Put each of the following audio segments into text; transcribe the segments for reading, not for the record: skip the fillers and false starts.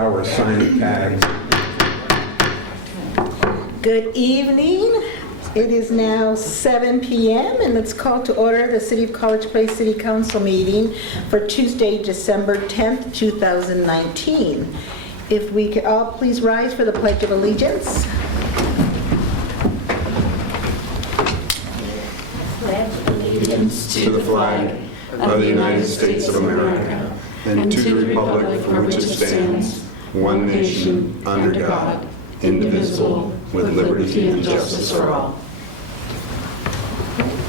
Our sign tags. Good evening. It is now 7 p.m. and let's call to order the City of College Place City Council meeting for Tuesday, December 10th, 2019. If we could all please rise for the Pledge of Allegiance. Pledge allegiance to the flag of the United States of America and to the republic for which it stands, one nation, under God, indivisible, with liberty and justice for all.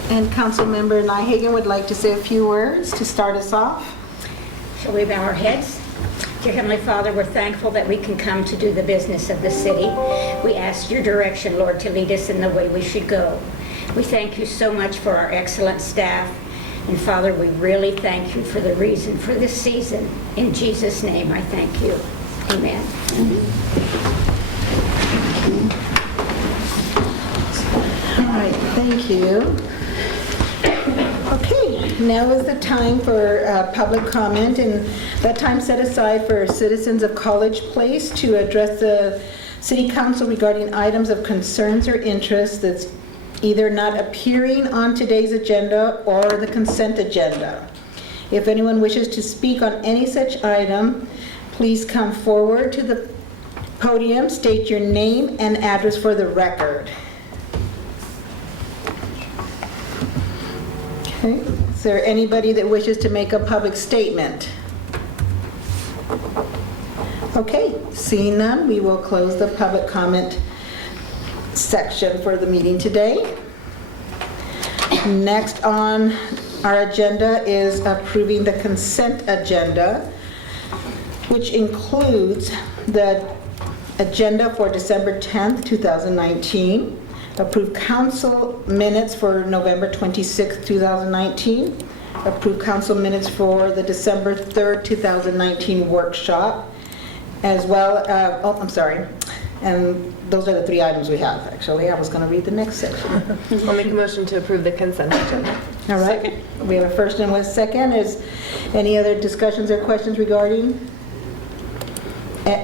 And Councilmember Nyhagen would like to say a few words to start us off. Shall we bow our heads? Dear Heavenly Father, we're thankful that we can come to do the business of the city. We ask your direction, Lord, to lead us in the way we should go. We thank you so much for our excellent staff. And Father, we really thank you for the reason for this season. In Jesus' name, I thank you. Amen. All right, thank you. Okay, now is the time for public comment, and that time set aside for citizens of College Place to address the City Council regarding items of concerns or interest that's either not appearing on today's agenda or the consent agenda. If anyone wishes to speak on any such item, please come forward to the podium, state your name and address for the record. Okay, is there anybody that wishes to make a public statement? Okay, seeing none, we will close the public comment section for the meeting today. Next on our agenda is approving the consent agenda, which includes the agenda for December 10th, 2019, approve council minutes for November 26th, 2019, approve council minutes for the December 3rd, 2019 workshop, as well, and those are the three items we have, actually. I was going to read the next section. I'll make a motion to approve the consent agenda. All right. Second. We have a first and a second. Is any other discussions or questions regarding?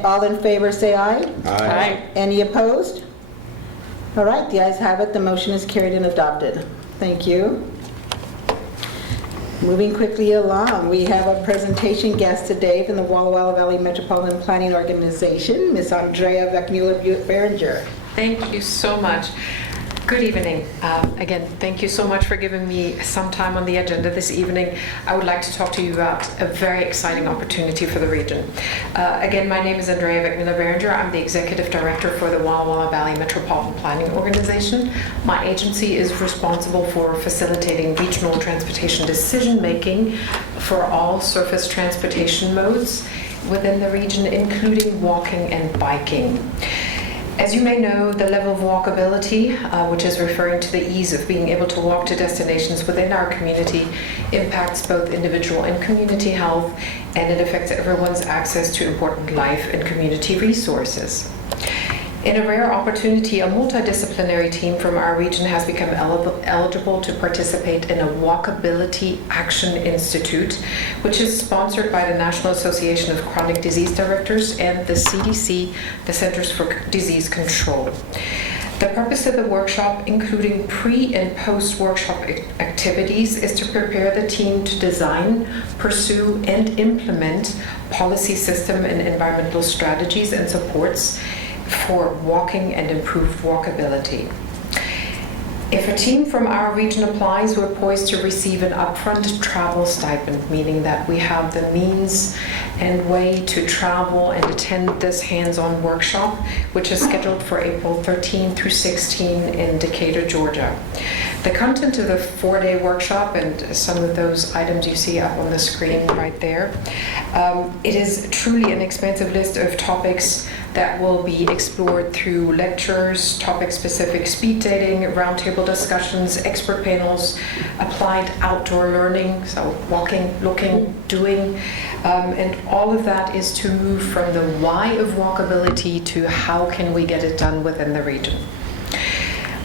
All in favor say aye. Aye. Any opposed? All right, the ayes have it. The motion is carried and adopted. Thank you. Moving quickly along, we have a presentation guest today from the Walla Walla Valley Metropolitan Planning Organization, Ms. Andrea Beckmuller-Behringer. Thank you so much. Good evening. Again, thank you so much for giving me some time on the agenda this evening. I would like to talk to you about a very exciting opportunity for the region. Again, my name is Andrea Beckmuller-Behringer. I'm the Executive Director for the Walla Walla Valley Metropolitan Planning Organization. My agency is responsible for facilitating regional transportation decision-making for all surface transportation modes within the region, including walking and biking. As you may know, the level of walkability, which is referring to the ease of being able to walk to destinations within our community, impacts both individual and community health, and it affects everyone's access to important life and community resources. In a rare opportunity, a multidisciplinary team from our region has become eligible to participate in a Walkability Action Institute, which is sponsored by the National Association of Chronic Disease Directors and the CDC, the Centers for Disease Control. The purpose of the workshop, including pre- and post-workshop activities, is to prepare the team to design, pursue, and implement policy system and environmental strategies and supports for walking and improved walkability. If a team from our region applies, we're poised to receive an upfront travel stipend, meaning that we have the means and way to travel and attend this hands-on workshop, which is scheduled for April 13 through 16 in Decatur, Georgia. The content of the 4-day workshop, and some of those items you see up on the screen right there, it is truly an expansive list of topics that will be explored through lectures, topic-specific speed dating, roundtable discussions, expert panels, applied outdoor learning, so walking, looking, doing, and all of that is to move from the why of walkability to how can we get it done within the region.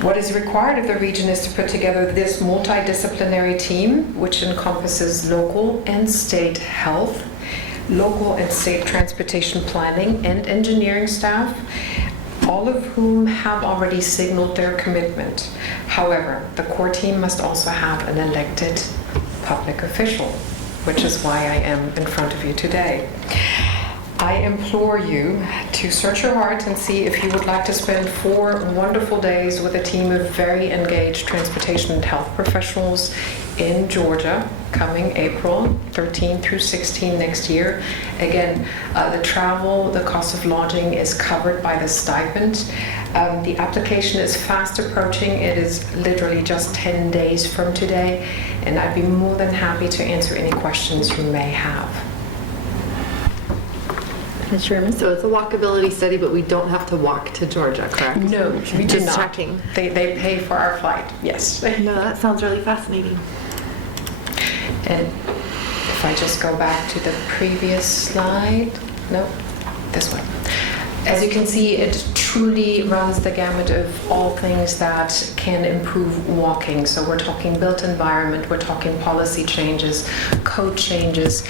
What is required of the region is to put together this multidisciplinary team, which encompasses local and state health, local and state transportation planning and engineering staff, all of whom have already signaled their commitment. However, the core team must also have an elected public official, which is why I am in front of you today. I implore you to search your heart and see if you would like to spend 4 wonderful days with a team of very engaged transportation and health professionals in Georgia, coming April 13 through 16 next year. Again, the travel, the cost of lodging is covered by the stipend. The application is fast approaching. It is literally just 10 days from today, and I'd be more than happy to answer any questions you may have. Ms. Sherman? So it's a walkability study, but we don't have to walk to Georgia, correct? No, we do Just not. checking. They pay for our flight, yes. No, that sounds really fascinating. And if I just go back to the previous slide, no, this one. As you can see, it truly runs the gamut of all things that can improve walking. So we're talking built environment, we're talking policy changes, code changes,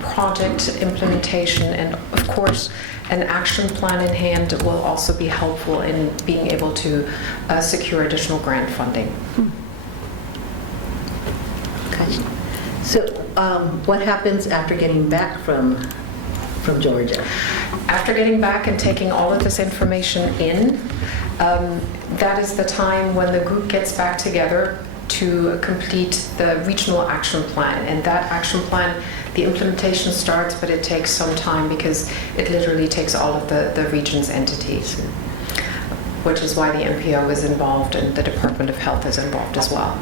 project implementation, and of course, an action plan in hand will also be helpful in being able to secure additional grant funding. Okay. So what happens after getting back from Georgia? After getting back and taking all of this information in, that is the time when the group gets back together to complete the regional action plan. And that action plan, the implementation starts, but it takes some time because it literally takes all of the region's entities, which is why the MPO is involved and the Department of Health is involved as well.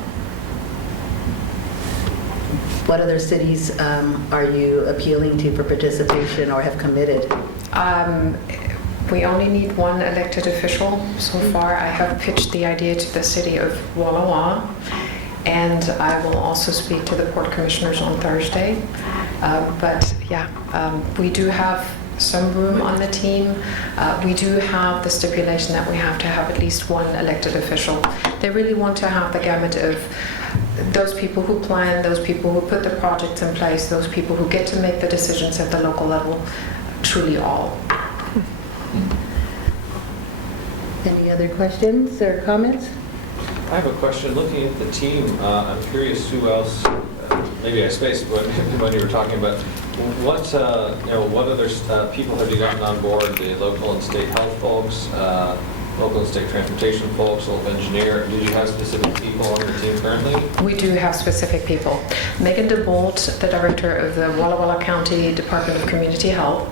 What other cities are you appealing to for participation or have committed? We only need one elected official so far. I have pitched the idea to the city of Walla Walla, and I will also speak to the Port Commissioners on Thursday. But yeah, we do have some room on the team. We do have the stipulation that we have to have at least one elected official. They really want to have the gamut of those people who plan, those people who put the projects in place, those people who get to make the decisions at the local level, truly all. Any other questions or comments? I have a question. Looking at the team, I'm curious who else, maybe I spaced when you were talking about, what other people have you gotten on board? The local and state health folks, local and state transportation folks, local engineer. Do you have specific people on your team currently? We do have specific people. Megan DeBolt, the director of the Walla Walla County Department of Community Health,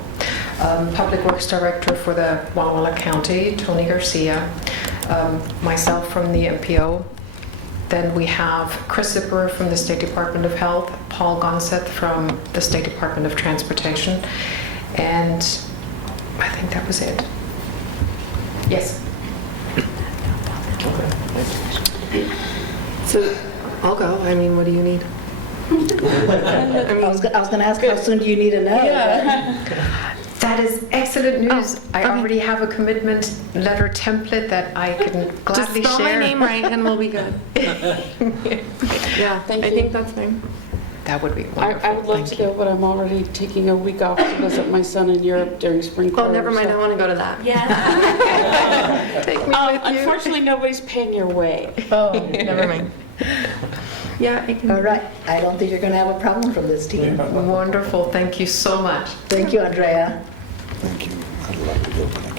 Public Works Director for the Walla Walla County, Tony Garcia, myself from the MPO. Then we have Chris Zipper from the State Department of Health, Paul Gonseth from the State Department of Transportation, and I think that was it. Yes. So I'll go. I mean, what do you need? I was going to ask how soon do you need to know? That is excellent news. I already have a commitment letter template that I can gladly Just spell share. my name right and we'll be good. Yeah, I think that's fine. That would be wonderful. I would love to go, but I'm already taking a week off to visit my son in Europe during spring quarter. Oh, never mind. I want to go to that. Yeah. Take me with you. Unfortunately, nobody's paying your way. Oh, never mind. Yeah, I can. All right. I don't think you're going to have a problem from this team. Wonderful. Thank you so much. Thank you, Andrea. Thank you. I'd love to go, but I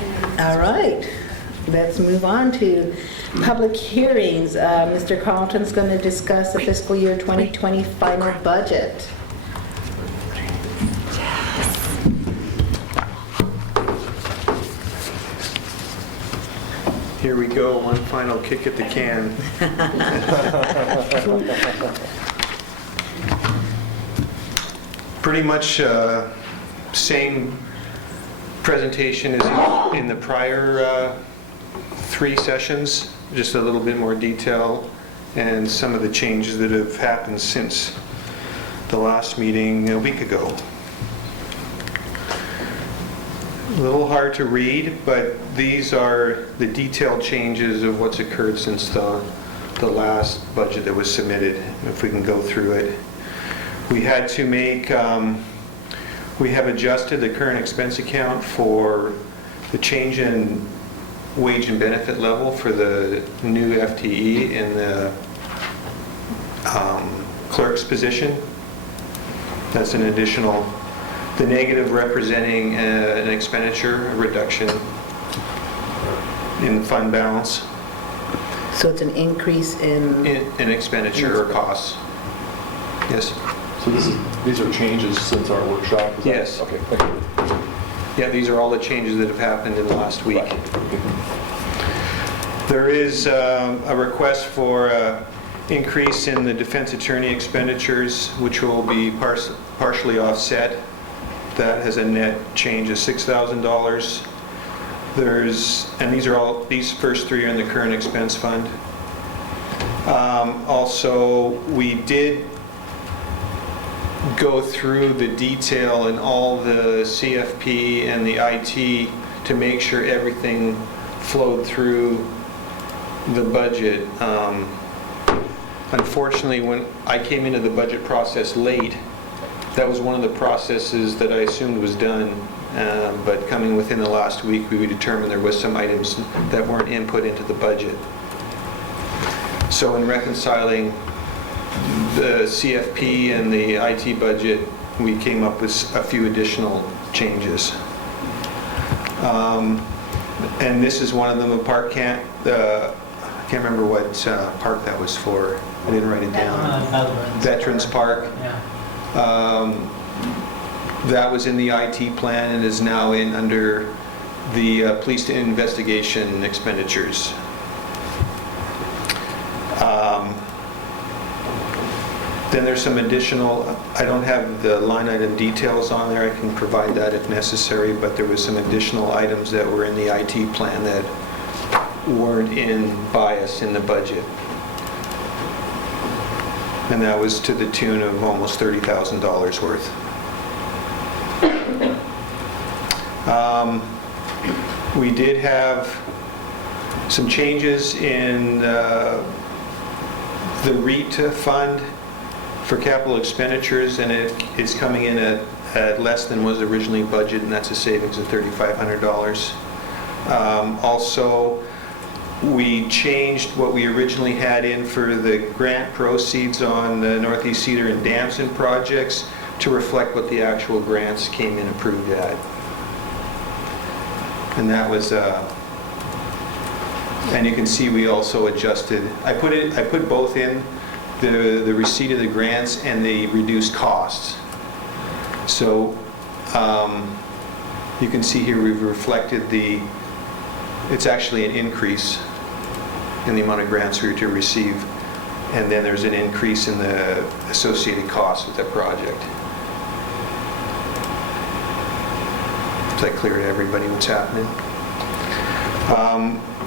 can't. All right. Let's move on to public hearings. Mr. Carlton's going to discuss the fiscal year 2020 final budget. Here we go, one final kick at the can. Pretty much same presentation as in the prior 3 sessions, just a little bit more detail and some of the changes that have happened since the last meeting a week ago. A little hard to read, but these are the detailed changes of what's occurred since the last budget that was submitted, if we can go through it. We had to make, we have adjusted the current expense account for the change in wage and benefit level for the new FTE in the clerk's position. That's an additional, the negative representing an expenditure, a reduction in fund balance, So it's an increase in, in expenditure or costs. Yes. So these are changes since our workshop? Is that- Yes. Okay, thank you. Yeah, these are all the changes that have happened in the last week. Right. Okay. There is a request for an increase in the defense attorney expenditures, which will be partially offset. That has a net change of $6,000. And these first three are in the current expense fund. Also, we did go through the detail in all the CFP and the IT to make sure everything flowed through the budget. Unfortunately, when I came into the budget process late, that was one of the processes that I assumed was done, but coming within the last week, we determined there was some items that weren't input into the budget. So in reconciling the CFP and the IT budget, we came up with a few additional changes. And this is one of them, a park I can't remember what park that was for. I didn't write it down. Veterans Park. Yeah. That was in the IT plan and is now in under the police investigation expenditures. Then there's some additional, I don't have the line item details on there, I can provide that if necessary, but there was some additional items that were in the IT plan that weren't in bias in the budget. And that was to the tune of almost $30,000 worth. We did have some changes in the REIT fund for capital expenditures, and it is coming in at less than was originally budgeted, and that's a savings of $3,500. Also, we changed what we originally had in for the grant proceeds on the Northeast Cedar and Damson projects to reflect what the actual grants came in approved at. And that was, and you can see we also adjusted, I put both in, the receipt of the grants and the reduced costs. So you can see here we've reflected it's actually an increase in the amount of grants we're to receive, and then there's an increase in the associated costs with that project. Does that clear to everybody what's happening?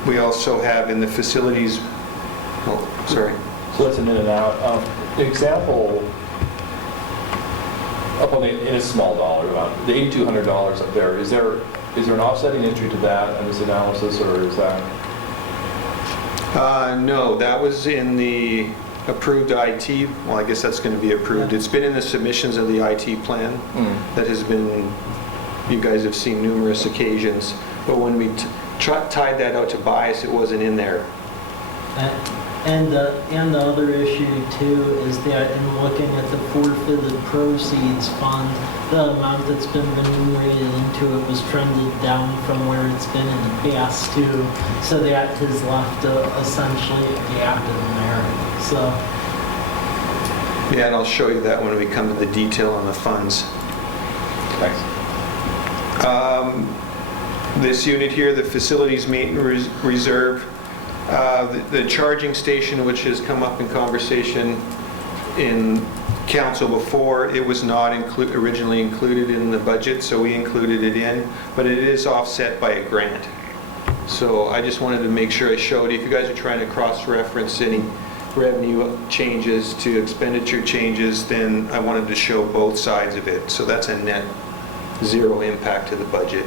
We also have in the facilities, oh, sorry. So that's an in and out. Example, up on in a small dollar amount, the $8,200 up there, is there an offsetting entry to that in this analysis, or is that? No, that was in the approved IT. Well, I guess that's going to be approved. It's been in the submissions of the IT plan. That has been, you guys have seen numerous occasions, but when we tied that out to bias, it wasn't in there. And the other issue too is that in looking at the forfeited proceeds fund, the amount that's been remunerated into it was trended down from where it's been in the past too. So that has left essentially a gap in there. So. Yeah, and I'll show you that when we come to the detail on the funds. Thanks. This unit here, the facilities maintenance reserve, the charging station, which has come up in conversation in council before, it was not originally included in the budget, so we included it in, but it is offset by a grant. So I just wanted to make sure I showed, if you guys are trying to cross-reference any revenue changes to expenditure changes, then I wanted to show both sides of it. So that's a net zero impact to the budget.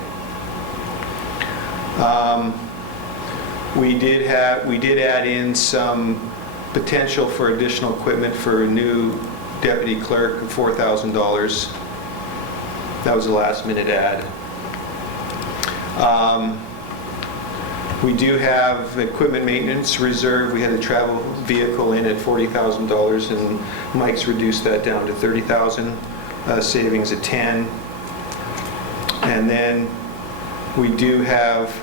We did add in some potential for additional equipment for new deputy clerk, $4,000. That was a last minute add. We do have equipment maintenance reserve. We had a travel vehicle in at $40,000, and Mike's reduced that down to $30,000, savings at 10. And then we do have,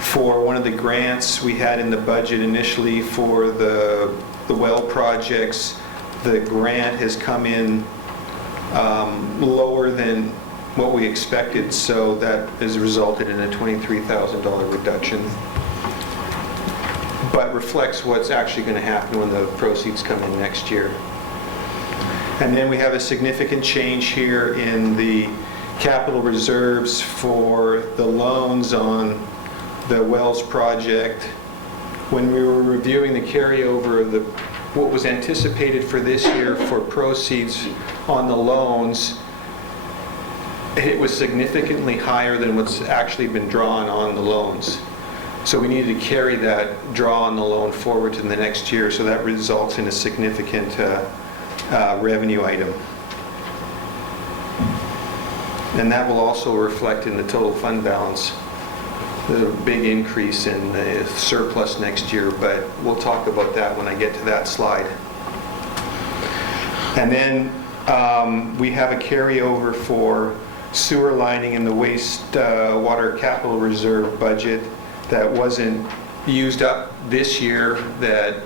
for one of the grants we had in the budget initially for the well projects, the grant has come in lower than what we expected, so that has resulted in a $23,000 reduction, but reflects what's actually going to happen when the proceeds come in next year. And then we have a significant change here in the capital reserves for the loans on the Wells project. When we were reviewing the carryover of what was anticipated for this year for proceeds on the loans, it was significantly higher than what's actually been drawn on the loans. So we needed to carry that draw on the loan forward to the next year, so that results in a significant revenue item. And that will also reflect in the total fund balance. There's a big increase in the surplus next year, but we'll talk about that when I get to that slide. And then we have a carryover for sewer lining in the wastewater capital reserve budget that wasn't used up this year, that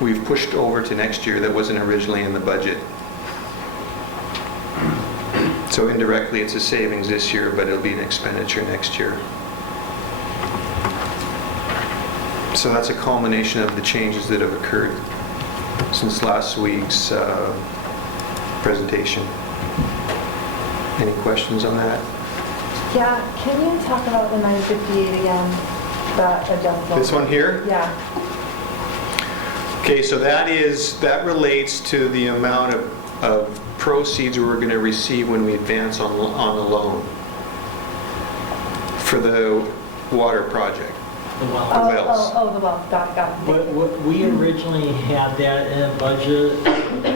we've pushed over to next year, that wasn't originally in the budget. So indirectly it's a savings this year, but it'll be an expenditure next year. So that's a culmination of the changes that have occurred since last week's presentation. Any questions on that? Yeah, can you talk about the 958 again, that adjustment? This one here? Yeah. Okay, so that relates to the amount of proceeds we're going to receive when we advance on the loan for the water project. The well. Oh, The wells. the well, got it. What we originally had that in a budget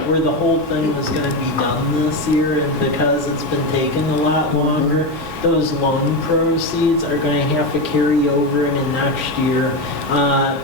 where the whole thing was going to be done this year, and because it's been taking a lot longer, those loan proceeds are going to have to carry over into next year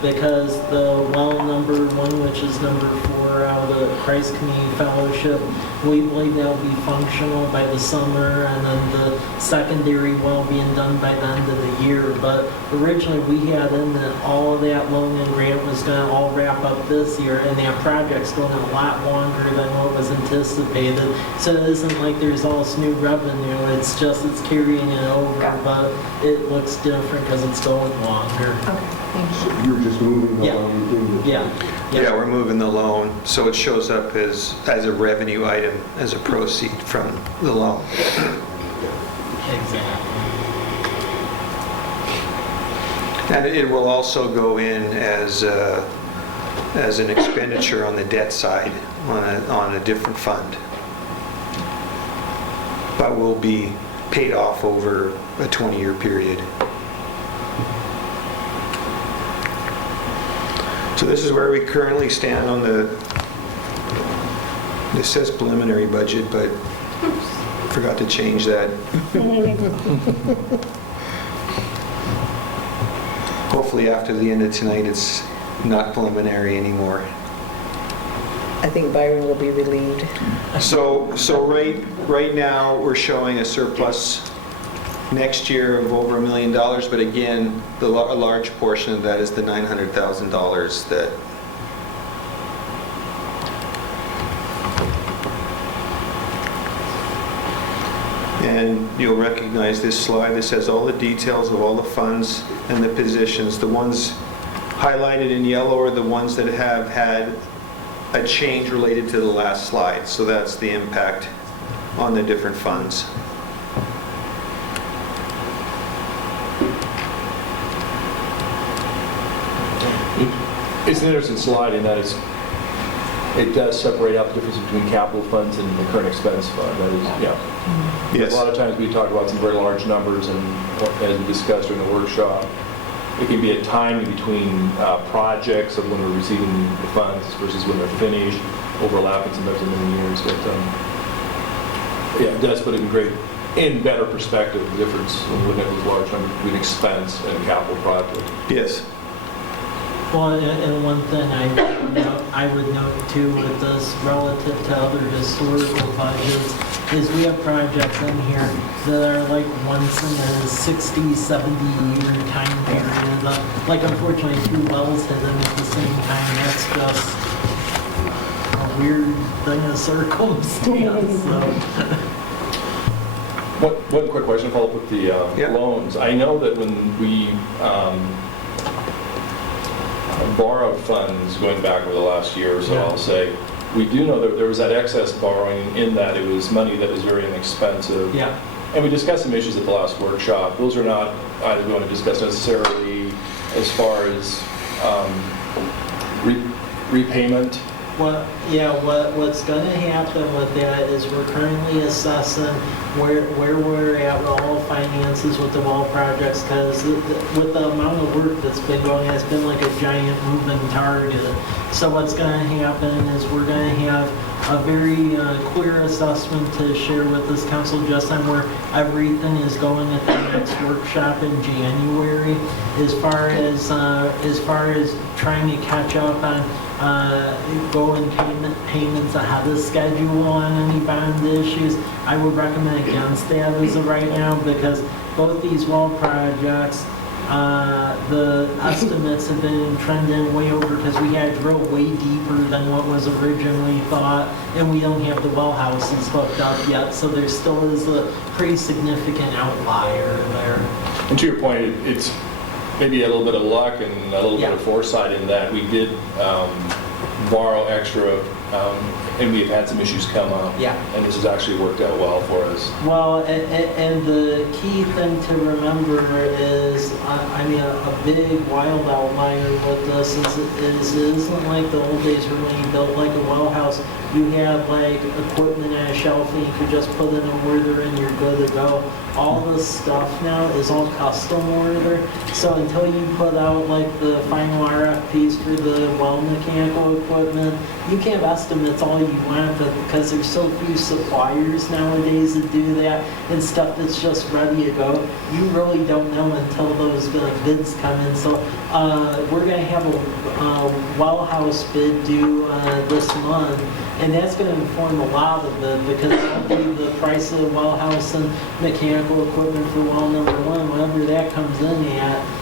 because the well number 1, which is number 4 out of the Christ Community Fellowship, we believe that'll be functional by the summer, and then the secondary well being done by the end of the year. But originally we had in that all of that loan and grant was going to all wrap up this year, and that project's going a lot longer than what was anticipated. So it isn't like there's all this new revenue, it's just it's carrying it over, but it looks different because it's going longer. Okay, thank you. You're just moving the Yeah. loan. Yeah, we're moving the loan, so it shows up as a revenue item, as a proceed from the loan. Exactly. And it will also go in as an expenditure on the debt side, on a different fund, but will be paid off over a 20-year period. So this is where we currently stand on this says preliminary budget, but forgot to change that. Hopefully after the end of tonight, it's not preliminary anymore. I think Byron will be relieved. So right now, we're showing a surplus next year of over $1 million, but again, a large portion of that is the $900,000 that and you'll recognize this slide. This has all the details of all the funds and the positions. The ones highlighted in yellow are the ones that have had a change related to the last slide. So that's the impact on the different funds. It's an interesting slide in that it does separate out the difference between capital funds and the current expense fund. That is, yeah. Yes. A lot of times we talk about some very large numbers, and as we discussed during the workshop, it can be a timing between projects of when we're receiving the funds versus when they're finished, overlapping sometimes in many years. But yeah, it does put it in better perspective, the difference when we look at those large numbers between expense and capital project. Yes. Well, and one thing I would note too with this relative to other historical budgets is we have projects in here that are like once in a 60, 70 year time period. Like unfortunately 2 wells hit them at the same time. That's just a weird thing of circumstance. So. One quick question, follow up with the loans. I know that when we borrowed funds going back over the last year or so, I'll say, we do know that there was that excess borrowing in that it was money that was very inexpensive. Yeah. And we discussed some issues at the last workshop. Those are not either we want to discuss necessarily as far as repayment. Well, yeah, what's going to happen with that is we're currently assessing where we're at with all finances with the well projects, because with the amount of work that's been going, it's been like a giant moving target. So what's going to happen is we're going to have a very clear assessment to share with this council just on where everything is going at the next workshop in January, as far as trying to catch up on going payments ahead of schedule on any bond issues. I would recommend against that as of right now, because both these well projects, the estimates have been trending way over because we had drilled way deeper than what was originally thought, and we don't have the well houses hooked up yet, so there still is a pretty significant outlier there. And to your point, it's maybe a little bit of luck and a little bit of foresight in that we did borrow extra, and we've had some issues come up. Yeah. And this has actually worked out well for us. Well, and the key thing to remember is, I mean, a big wild outlier with this is it isn't like the old days when you built like a well house. You had like equipment and a shelf and you could just put in a order and you're good to go. All this stuff now is all custom order. So until you put out like the final RFPs for the well mechanical equipment, you can have estimates all you want, but because there's so few suppliers nowadays that do that and stuff that's just ready to go, you really don't know until those bids come in. So we're going to have a well house bid due this month, and that's going to inform a lot of it, because that'll be the price of the well house and mechanical equipment for well number 1, whatever that comes in at.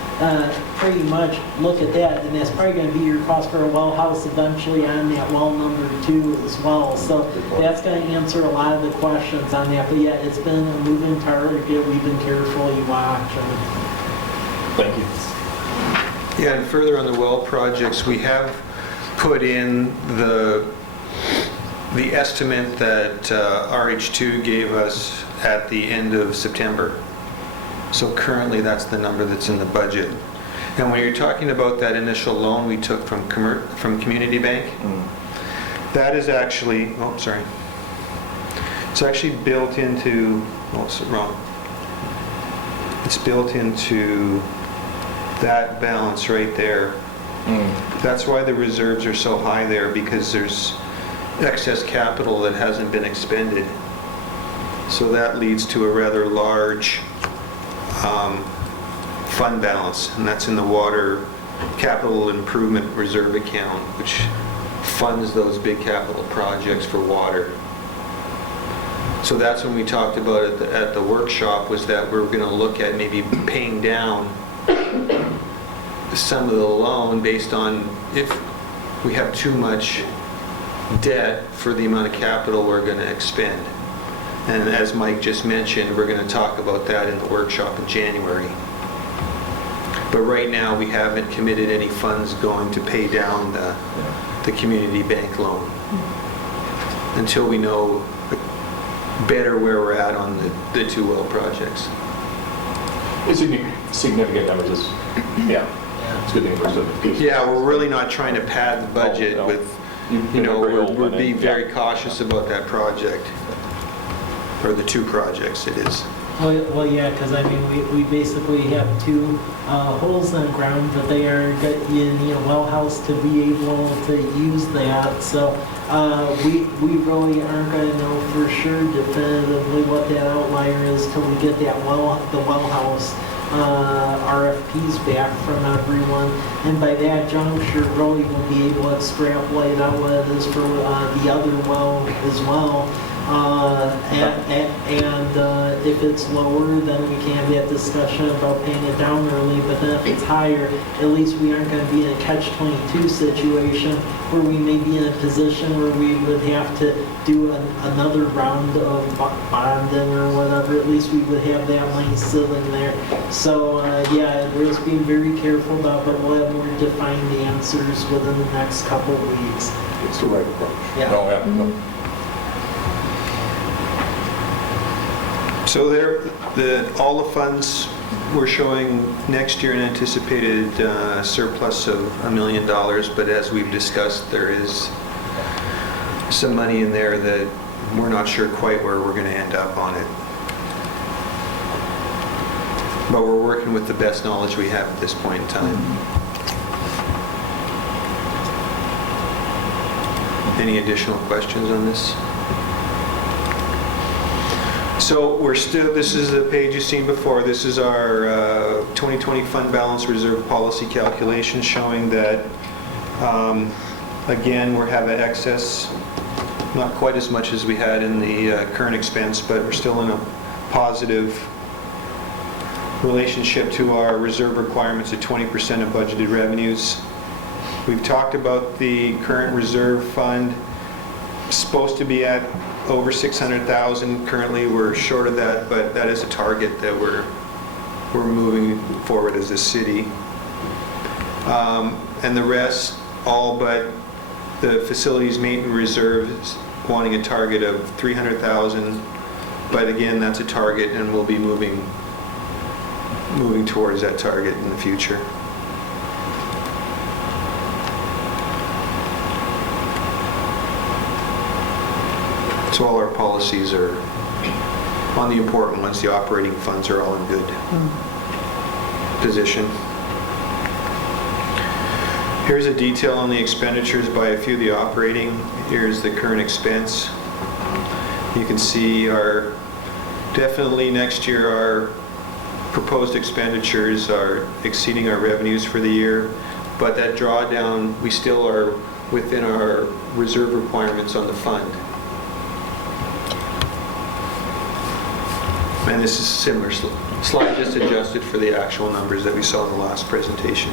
Pretty much look at that, and that's probably going to be your cost for a well house eventually on that well number 2 as well. So that's going to answer a lot of the questions on that. But yeah, it's been a moving target. We've been carefully watching. Thank you. Yeah, and further on the well projects, we have put in the estimate that RH2 gave us at the end of September. So currently that's the number that's in the budget. And when you're talking about that initial loan we took from Community Bank, that is actually, it's actually built into, it's built into that balance right there. That's why the reserves are so high there, because there's excess capital that hasn't been expended. So that leads to a rather large fund balance, and that's in the water capital improvement reserve account, which funds those big capital projects for water. So that's when we talked about it at the workshop, was that we're going to look at maybe paying down some of the loan based on if we have too much debt for the amount of capital we're going to expend. And as Mike just mentioned, we're going to talk about that in the workshop in January. But right now, we haven't committed any funds going to pay down the community bank loan until we know better where we're at on the 2 well projects. It's significant numbers. It's a good thing for us to. Yeah, we're really not trying to pad the budget with, we're being very cautious about that project, or the 2 projects it is. Well, yeah, because I mean, we basically have two holes in the ground, but they aren't in the well house to be able to use that. So we really aren't going to know for sure definitively what that outlier is till we get that the well house RFPs back from everyone. And by that juncture, really we'll be able to extrapolate out what it is for the other well as well. And if it's lower, then we can have that discussion about paying it down early. But then if it's higher, at least we aren't going to be in a catch-22 situation where we may be in a position where we would have to do another round of bonding or whatever. At least we would have that money sitting there. So yeah, we're just being very careful about, but we'll have more defined answers within the next couple of weeks. It's the right approach. Yeah. No, yeah, no. So all the funds we're showing next year an anticipated surplus of $1 million, but as we've discussed, there is some money in there that we're not sure quite where we're going to end up on it. But we're working with the best knowledge we have at this point in time. Any additional questions on this? So this is the page you've seen before. This is our 2020 fund balance reserve policy calculation showing that, again, we have an excess, not quite as much as we had in the current expense, but we're still in a positive relationship to our reserve requirements at 20% of budgeted revenues. We've talked about the current reserve fund, supposed to be at over 600,000. Currently, we're short of that, but that is a target that we're moving forward as a city. And the rest, all but the facilities maintenance reserve is wanting a target of 300,000. But again, that's a target, and we'll be moving towards that target in the future. So all our policies are, on the important ones, the operating funds are all in good position. Here's a detail on the expenditures by a few of the operating. Here's the current expense. You can see definitely next year our proposed expenditures are exceeding our revenues for the year, but that drawdown, we still are within our reserve requirements on the fund. And this is a similar slide, just adjusted for the actual numbers that we saw in the last presentation.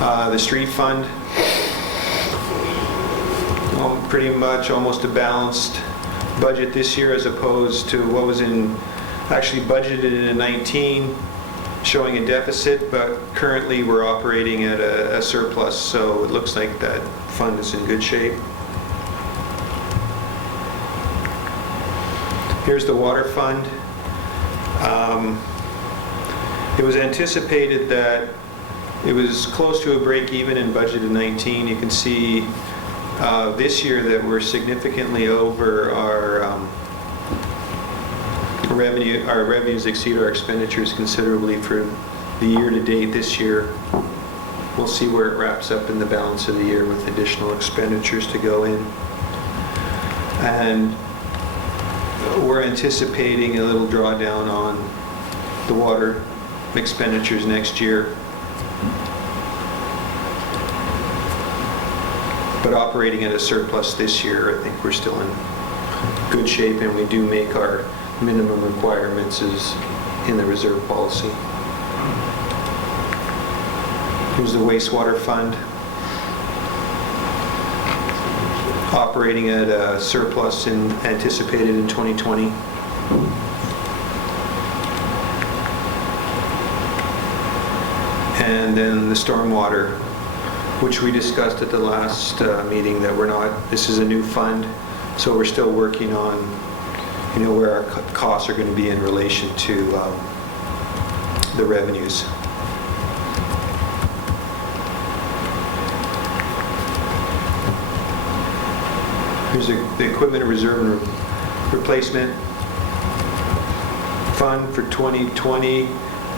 The street fund, pretty much almost a balanced budget this year as opposed to what was actually budgeted in 19, showing a deficit, but currently we're operating at a surplus, so it looks like that fund is in good shape. Here's the water fund. It was anticipated that it was close to a break even in budget of 19. You can see this year that we're significantly over our revenue. Our revenues exceed our expenditures considerably for the year to date this year. We'll see where it wraps up in the balance of the year with additional expenditures to go in. And we're anticipating a little drawdown on the water expenditures next year. But operating at a surplus this year, I think we're still in good shape, and we do make our minimum requirements as in the reserve policy. Here's the wastewater fund. Operating at a surplus anticipated in 2020. And then the stormwater, which we discussed at the last meeting, that this is a new fund, so we're still working on, where our costs are going to be in relation to the revenues. Here's the equipment reserve and replacement fund for 2020,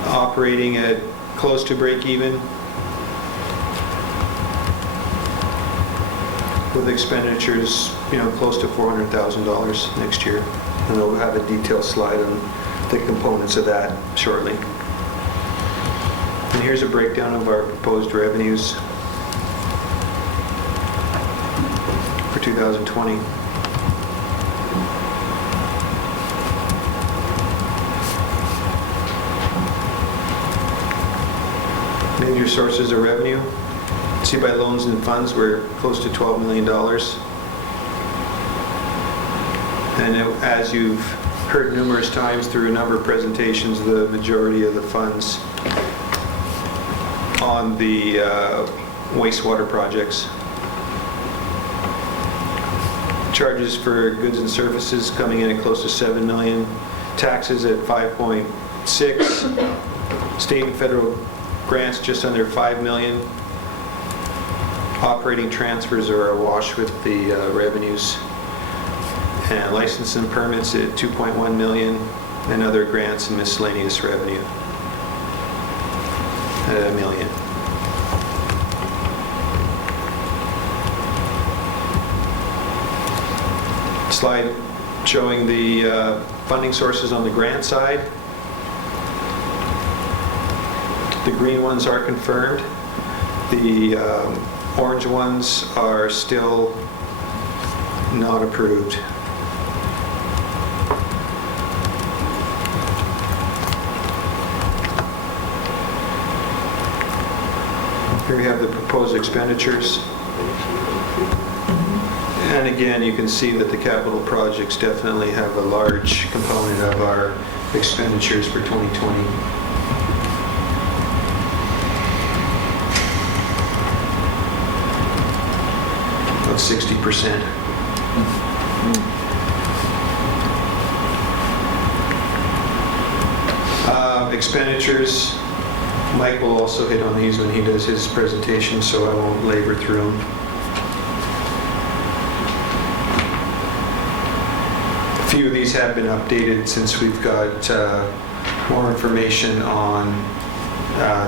operating at close to break even, with expenditures, close to $400,000 next year. And we'll have a detailed slide on the components of that shortly. And here's a breakdown of our proposed revenues for 2020. Major sources of revenue. See, by loans and funds, we're close to $12 million. And as you've heard numerous times through a number of presentations, the majority of the funds on the wastewater projects. Charges for goods and services coming in at close to $7 million. Taxes at 5.6. State and federal grants just under $5 million. Operating transfers are awash with the revenues. And license and permits at $2.1 million, and other grants and miscellaneous revenue at $1 million. Slide showing the funding sources on the grant side. The green ones are confirmed. The orange ones are still not approved. Here we have the proposed expenditures. And again, you can see that the capital projects definitely have a large component of our expenditures for 2020. About 60%. Expenditures, Mike will also hit on these when he does his presentation, so I won't labor through them. A few of these have been updated since we've got more information on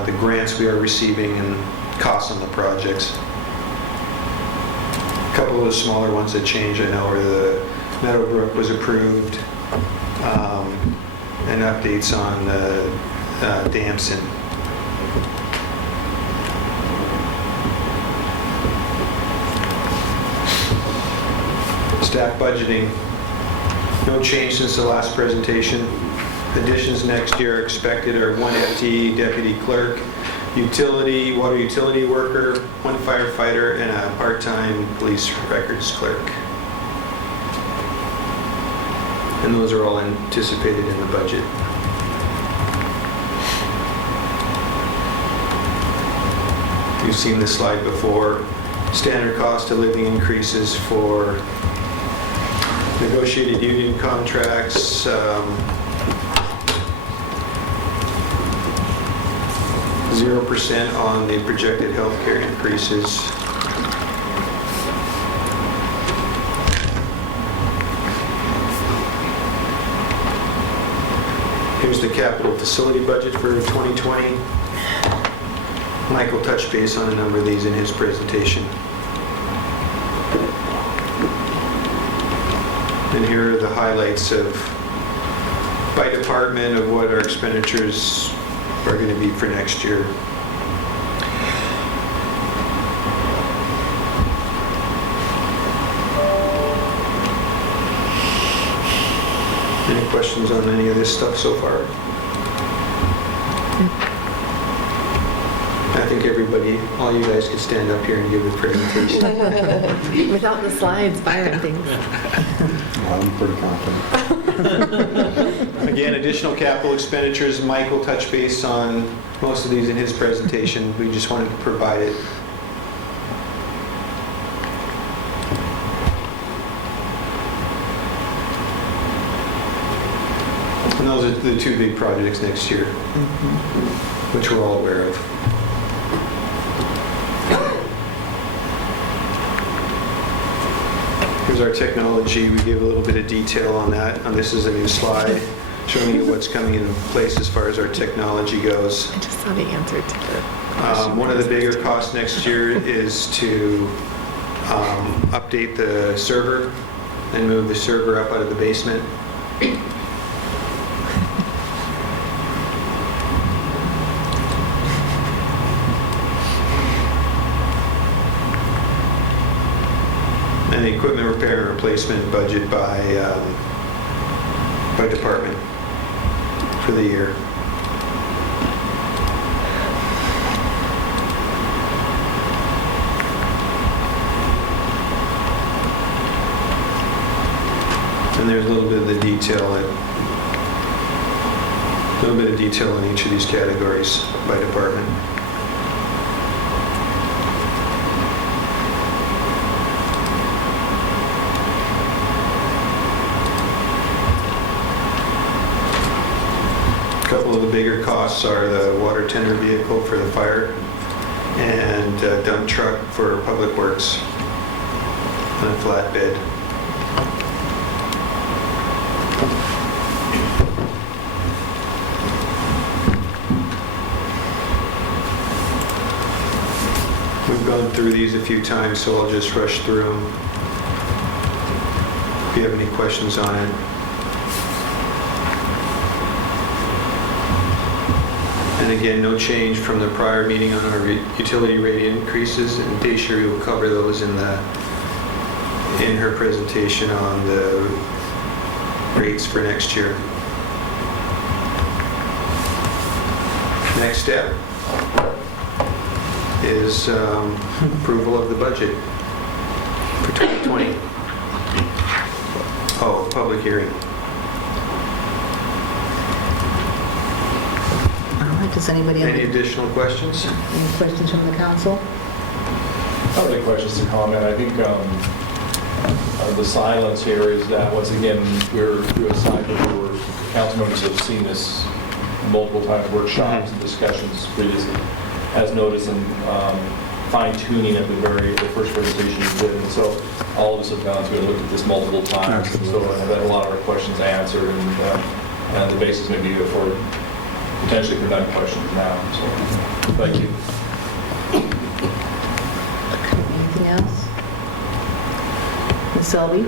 the grants we are receiving and costs on the projects. A couple of the smaller ones that changed, I know, where the Meadowbrook was approved, and updates on Damson. Staff budgeting, no change since the last presentation. Additions next year are expected are 1 FTE deputy clerk, water utility worker, 1 firefighter, and a part-time police records clerk. And those are all anticipated in the budget. You've seen this slide before. Standard cost of living increases for negotiated union contracts, 0% on the projected healthcare increases. Here's the capital facility budget for 2020. Mike will touch base on a number of these in his presentation. And here are the highlights of, by department, of what our expenditures are going to be for next year. Any questions on any of this stuff so far? I think all you guys could stand up here and give a presentation. Without the slides, firing things. I'm pretty confident. Again, additional capital expenditures, Mike will touch base on most of these in his presentation. We just wanted to provide it. And those are the two big projects next year, which we're all aware of. Here's our technology. We give a little bit of detail on that. And this is a new slide showing you what's coming in place as far as our technology goes. I just saw the answer to the question. One of the bigger costs next year is to update the server and move the server up out of the basement. And the equipment repair and replacement budget by department for the year. And there's a little bit of the detail, in each of these categories by department. A couple of the bigger costs are the water tender vehicle for the fire and dump truck for public works on a flatbed. We've gone through these a few times, so I'll just rush through them. If you have any questions on it. And again, no change from the prior meeting on our utility rate increases, and Desiree will cover those in her presentation on the rates for next year. Next step is approval of the budget for 2020. Oh, public hearing. Does anybody have Any additional questions? any questions from the council? Not really questions to comment. I think the silence here is that, once again, we're through a cycle where council members have seen this multiple times, workshops and discussions previously, as noticed, and fine-tuning at the first presentation you did. And so all of us have gone through and looked at this multiple times. And so I've had a lot of our questions answered, and the basis may be for potentially for none questions now. So thank you. Anything else? Ms. Selby?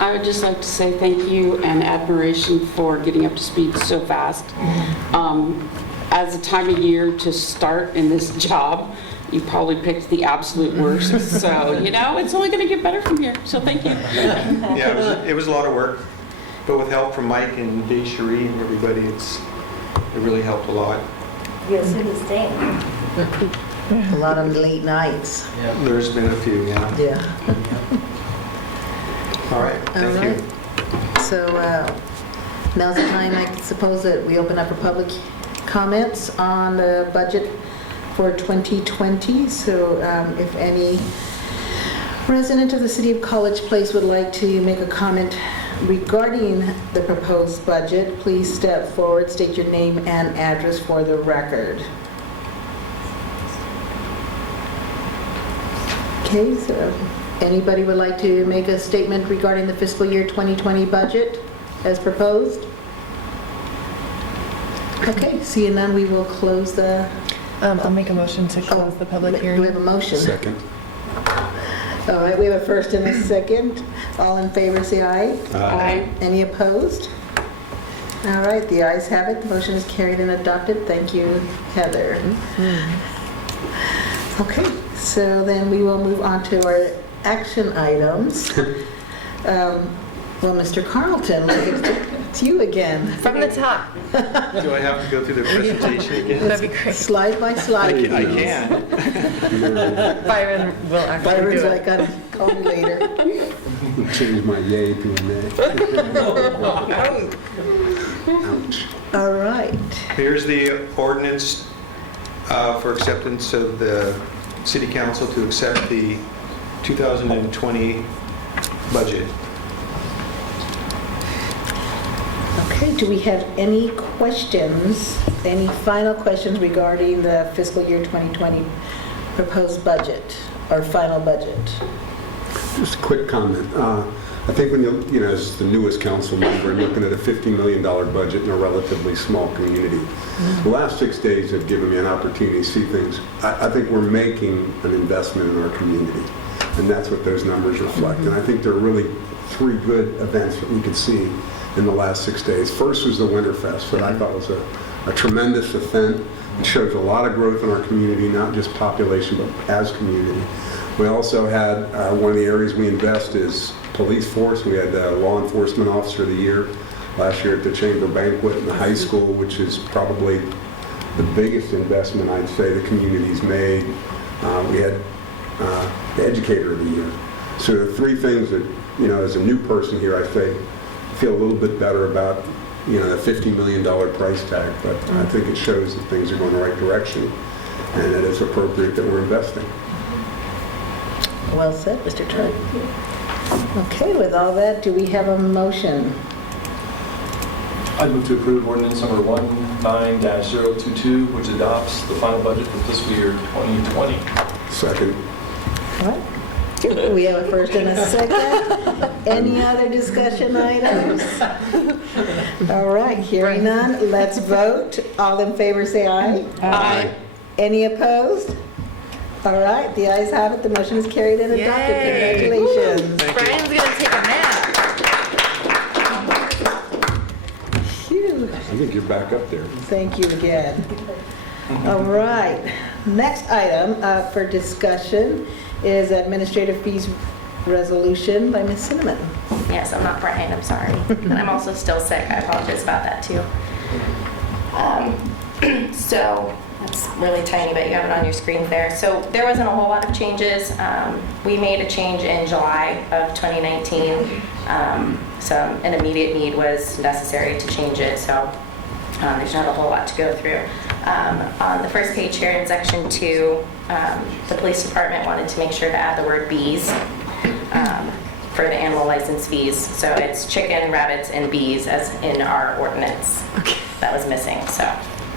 I would just like to say thank you and admiration for getting up to speed so fast. As a time of year to start in this job, you probably picked the absolute worst. So, it's only going to get better from here. So thank you. Yeah, it was a lot of work, but with help from Mike and Desiree and everybody, it really helped a lot. You'll see the state. A lot of late nights. There's been a few, yeah. Yeah. All right, thank you. So now's the time, I suppose, that we open up for public comments on the budget for 2020. So if any resident of the city of College Place would like to make a comment regarding the proposed budget, please step forward, state your name and address for the record. Okay, so anybody would like to make a statement regarding the fiscal year 2020 budget as proposed? Okay, seeing none, we will close the... I'll make a motion to close the public hearing. Do we have a motion? Second. All right, we have a first and a second. All in favor, say aye. Aye. Any opposed? All right, the ayes have it. The motion is carried and adopted. Thank you, Heather. Okay, so then we will move on to our action items. Well, Mr. Carlton, it's you again. From the top. Do I have to go through the presentation again? That'd be great. Slide by slide. I can. Byron will actually Byron's do like, it. I'll call you later. Change my yay to a nay. Ouch. All right. Here's the ordinance for acceptance of the city council to accept the 2020 budget. Okay, do we have any questions, any final questions regarding the fiscal year 2020 proposed budget or final budget? Just a quick comment. I think when as the newest council member, looking at a $50 million budget in a relatively small community, the last 6 days have given me an opportunity to see things. I think we're making an investment in our community, and that's what those numbers reflect. And I think there are really 3 good events that we could see in the last 6 days. First was the Winterfest, that I thought was a tremendous event. It shows a lot of growth in our community, not just population, but as community. We also had, one of the areas we invest is police force. We had Law Enforcement Officer of the Year last year at the Chamber Banquet in the high school, which is probably the biggest investment I'd say the community's made. We had the Educator of the Year. So the 3 things that, as a new person here, I feel a little bit better about, the $50 million price tag, but I think it shows that things are going the right direction and that it's appropriate that we're investing. Well said, Mr. Trent. Okay, with all that, do we have a motion? I move to approve ordinance number 19-022, which adopts the final budget for fiscal year 2020. Second. What? We have a first and a second. Any other discussion items? All right, hearing none, let's vote. All in favor say aye. Aye. Any opposed? All right, the ayes have it. The motion is carried and adopted. Congratulations. Brian's gonna take a nap. Phew. I think you're back up there. Thank you again. All right, next item for discussion is administrative fees resolution by Ms. Cinnamon. Yes, I'm not Brian, I'm sorry. And I'm also still sick, I apologize about that too. So, that's really tiny, but you have it on your screen there. So there wasn't a whole lot of changes. We made a change in July of 2019. So an immediate need was necessary to change it, so there's not a whole lot to go through. On the first page here in section 2, the police department wanted to make sure to add the word bees for the animal license fees. So it's chicken, rabbits, and bees as in our ordinance. Okay. That was missing, so.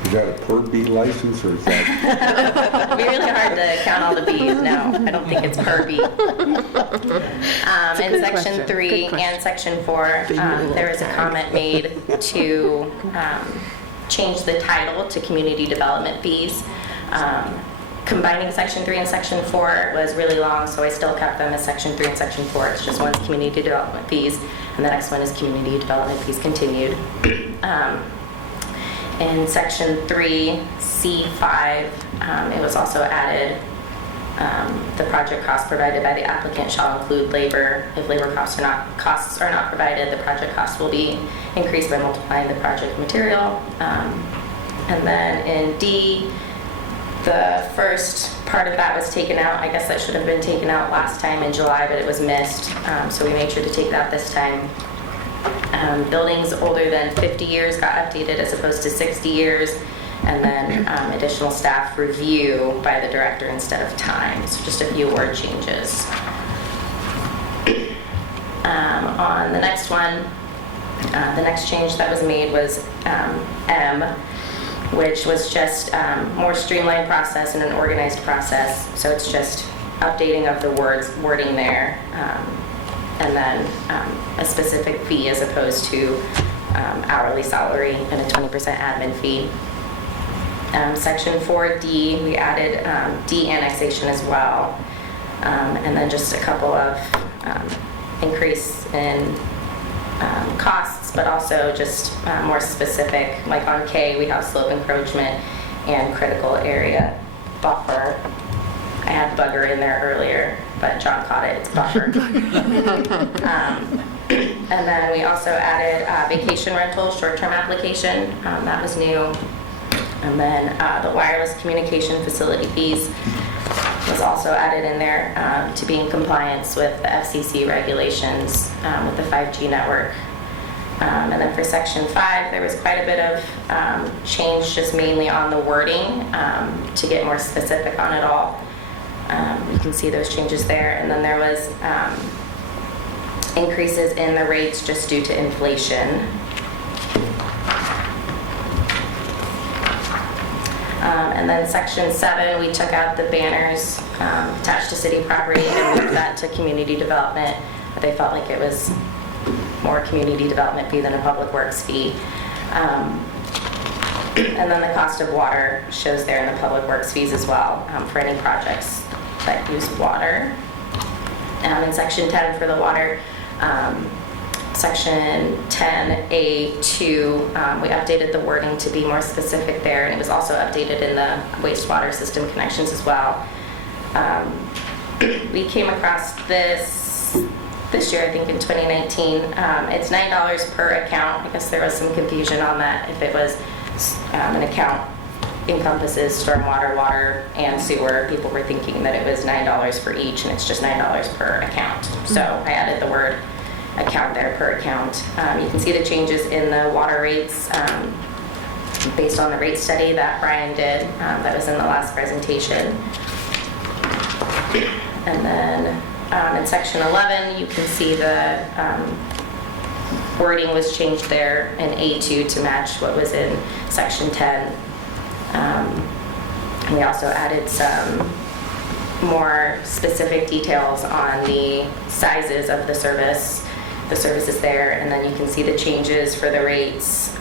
Is that a per bee license or is that? It'd be really hard to count all the bees. No, I don't think it's per bee. In section 3 and section 4, there was a comment made to change the title to community development fees. Combining section 3 and section 4 was really long, so I still kept them as section 3 and section 4. It's just one's community development fees, and the next one is community development fees continued. In section 3, C5, it was also added, the project cost provided by the applicant shall include labor. If labor costs are not provided, the project cost will be increased by multiplying the project material. And then in D, the first part of that was taken out. I guess that should have been taken out last time in July, but it was missed. So we made sure to take that this time. Buildings older than 50 years got updated as opposed to 60 years. And then additional staff review by the director instead of time. So just a few word changes. On the next one, the next change that was made was M, which was just more streamlined process and an organized process. So it's just updating of the wording there, and then a specific fee as opposed to hourly salary and a 20% admin fee. Section 4D, we added de-annexation as well, and then just a couple of increase in costs, but also just more specific, like on K, we have slope encroachment and critical area buffer. I had bugger in there earlier, but John caught it, it's buffer. And then we also added vacation rental, short-term application, that was new. And then the wireless communication facility fees was also added in there to be in compliance with the FCC regulations with the 5G network. And then for section 5, there was quite a bit of change just mainly on the wording to get more specific on it all. You can see those changes there. And then there was increases in the rates just due to inflation. And then section 7, we took out the banners attached to city property and moved that to community development. They felt like it was more community development fee than a public works fee. And then the cost of water shows there in the public works fees as well for any projects that use water. In section 10 for the water, section 10A2, we updated the wording to be more specific there, and it was also updated in the wastewater system connections as well. We came across this year, I think in 2019. It's $9 per account. I guess there was some confusion on that, if it was an account encompasses stormwater, water, and sewer. People were thinking that it was $9 for each, and it's just $9 per account. So I added the word account there, per account. You can see the changes in the water rates based on the rate study that Brian did. That was in the last presentation. And then in section 11, you can see the wording was changed there in A2 to match what was in section 10. We also added some more specific details on the sizes of the services there, and then you can see the changes for the rates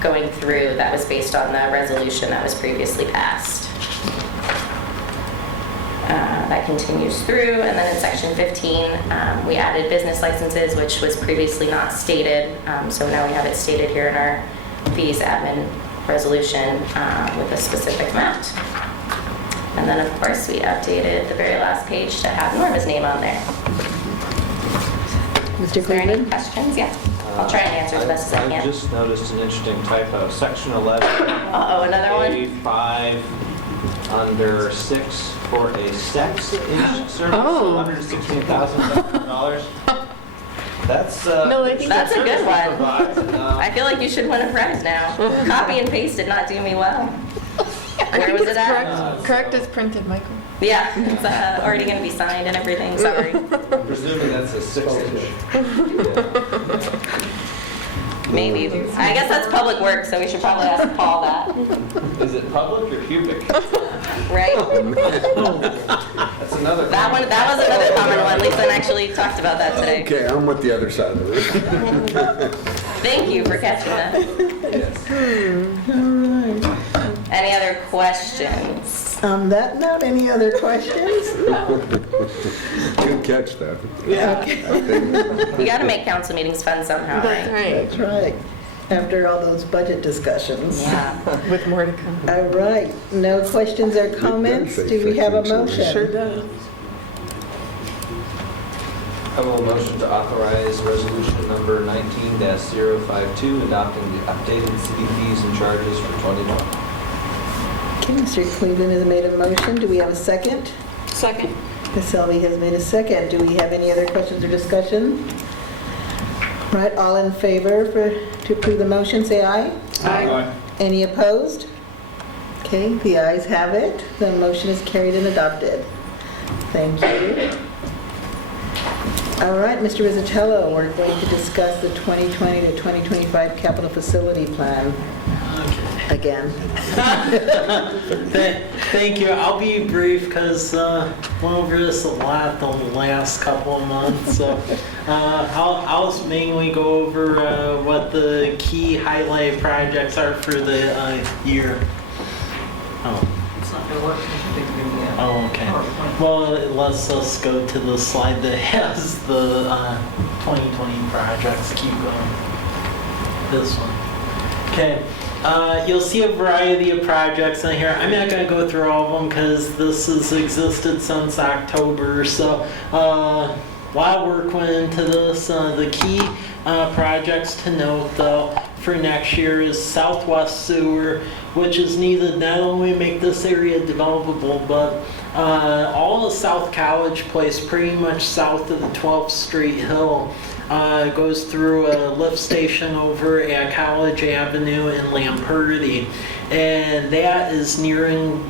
going through. That was based on the resolution that was previously passed. That continues through, and then in section 15, we added business licenses, which was previously not stated, so now we have it stated here in our fees admin resolution with a specific amount. And then, of course, we updated the very last page to have Norma's name on there. Mr. Is there any Cleveland? questions? Yeah, I'll try and answer the best as I I can. just noticed an interesting typo. Section 11. Uh-oh, another one? A5 under 6 for a sex-ish service, Oh. $116,000. That's No, I think That's a good one. provides, I feel like you should win a prize now. Copy and paste did not do me well. Where was it at? Correct as printed, Michael. Yeah, it's already going to be signed and everything, sorry. I'm presuming that's a 6-inch. Maybe. I guess that's public work, so we should probably ask Paul that, Is it public or cubic? right? That's another. That was another common one. Lisa actually talked about that today. Okay, I'm with the other side of it. Thank you for catching that. Yes. Any other questions? On that note, any other questions? Good catch, though. Yeah. We got to make council meetings fun somehow, That's right? right. That's right. After all those budget discussions. Yeah. With more to come. All right, no questions or comments? Do we have a motion? Sure does. I will motion to authorize resolution number 19-052, adopting the updated city fees and charges for 2020. Okay, Mr. Cleveland has made a motion. Do we have a second? Second. Ms. Selby has made a second. Do we have any other questions or discussion? Right, all in favor to approve the motion, say aye. Aye. Any opposed? Okay, the ayes have it. The motion is carried and adopted. Thank you. All right, Mr. Rizzatello, we're going to discuss the 2020 to 2025 capital facility plan again. Thank you. I'll be brief because went over this a lot the last couple of months. So I'll mainly go over what the key highlight projects are for the year. Oh. It's not going to work. Oh, okay. Well, let's just go to the slide that has the 2020 projects. Keep going. This one. Okay. You'll see a variety of projects in here. I'm not going to go through all of them because this has existed since October. So a lot of work went into this. The key projects to note, though, for next year is Southwest Sewer, which is needed not only to make this area developable, but all of South College Place, pretty much south of the 12th Street Hill, goes through a lift station over at College Avenue in Lamperty. And that is nearing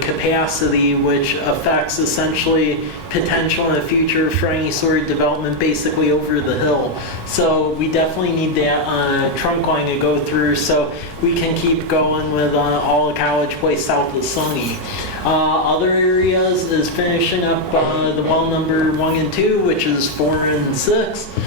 capacity, which affects essentially potential in the future for any sort of development basically over the hill. So we definitely need that trunk line to go through so we can keep going with all of College Place south of Sunny. Other areas is finishing up the well number 1 and 2, which is 4 and 6.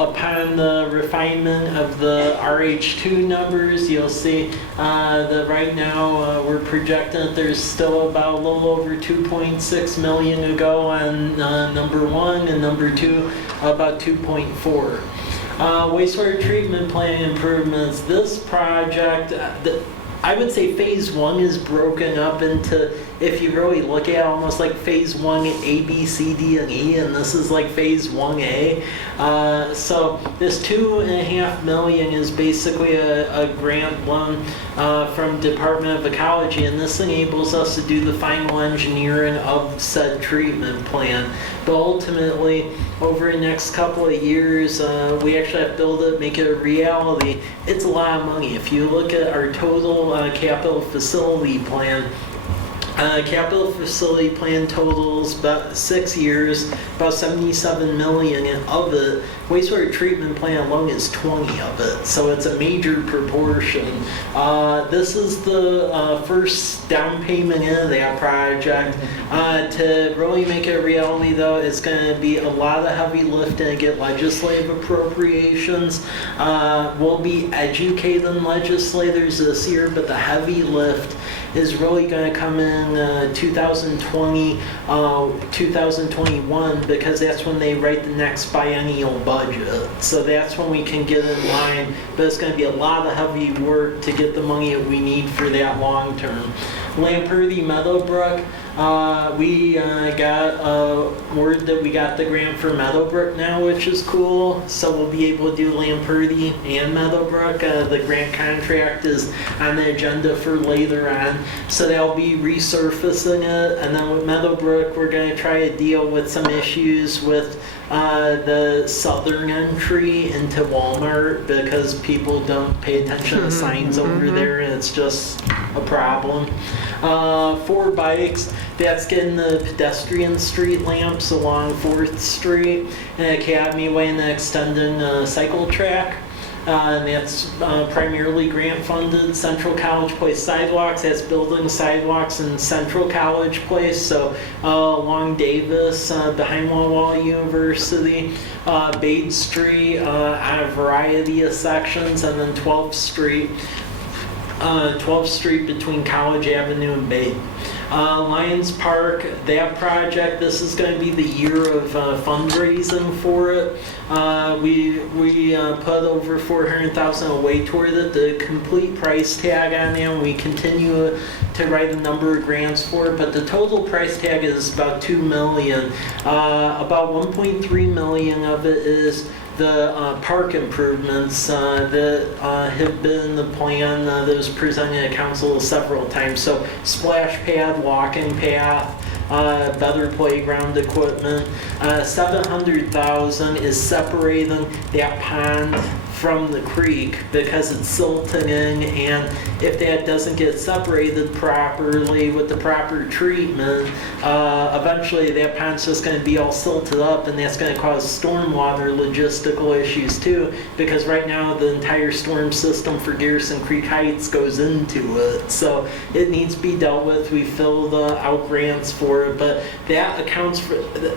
Upon the refinement of the RH2 numbers, you'll see that right now we're projecting that there's still about a little over 2.6 million to go on number 1, and number 2 about 2.4. Wastewater treatment plant improvements. This project, I would say phase 1 is broken up into, if you really look at it, almost like phase 1 A, B, C, D, and E, and this is like phase 1A. So this $2.5 million is basically a grant loan from Department of Ecology, and this enables us to do the final engineering of said treatment plant. But ultimately, over the next couple of years, we actually have to build it, make it a reality. It's a lot of money. If you look at our total capital facility plan, capital facility plan totals about 6 years, about 77 million, and of it, wastewater treatment plant alone is 20 of it. So it's a major proportion. This is the first down payment into that project. To really make it a reality, though, it's going to be a lot of heavy lifting to get legislative appropriations. We'll be educating legislators this year, but the heavy lift is really going to come in 2020, 2021, because that's when they write the next biennial budget. So that's when we can get in line, but it's going to be a lot of heavy work to get the money that we need for that long term. Lamperty Meadowbrook, we got word that we got the grant for Meadowbrook now, which is cool. So we'll be able to do Lamperty and Meadowbrook. The grant contract is on the agenda for later on. So they'll be resurfacing it. And then with Meadowbrook, we're going to try to deal with some issues with the southern entry into Walmart, because people don't pay attention to signs over there, and it's just a problem. For bikes, that's getting the pedestrian street lamps along 4th Street and Academy Way, and then extending a cycle track. And that's primarily grant funded. Central College Place sidewalks, that's building sidewalks in Central College Place, so along Davis, behind Walla University, Bade Street, on a variety of sections, and then 12th Street. 12th Street between College Avenue and Bade. Lions Park, that project, this is going to be the year of fundraising for it. We put over $400,000 away toward it. The complete price tag on it, and we continue to write a number of grants for it, but the total price tag is about $2 million. About $1.3 million of it is the park improvements that have been the plan that was presented at council several times. So splash pad, walking path, better playground equipment. $700,000 is separating that pond from the creek because it's silting in, and if that doesn't get separated properly with the proper treatment, eventually that pond's just going to be all silted up, and that's going to cause stormwater logistical issues too, because right now the entire storm system for Garrison Creek Heights goes into it, so it needs to be dealt with. We filled out grants for it, but that accounts for,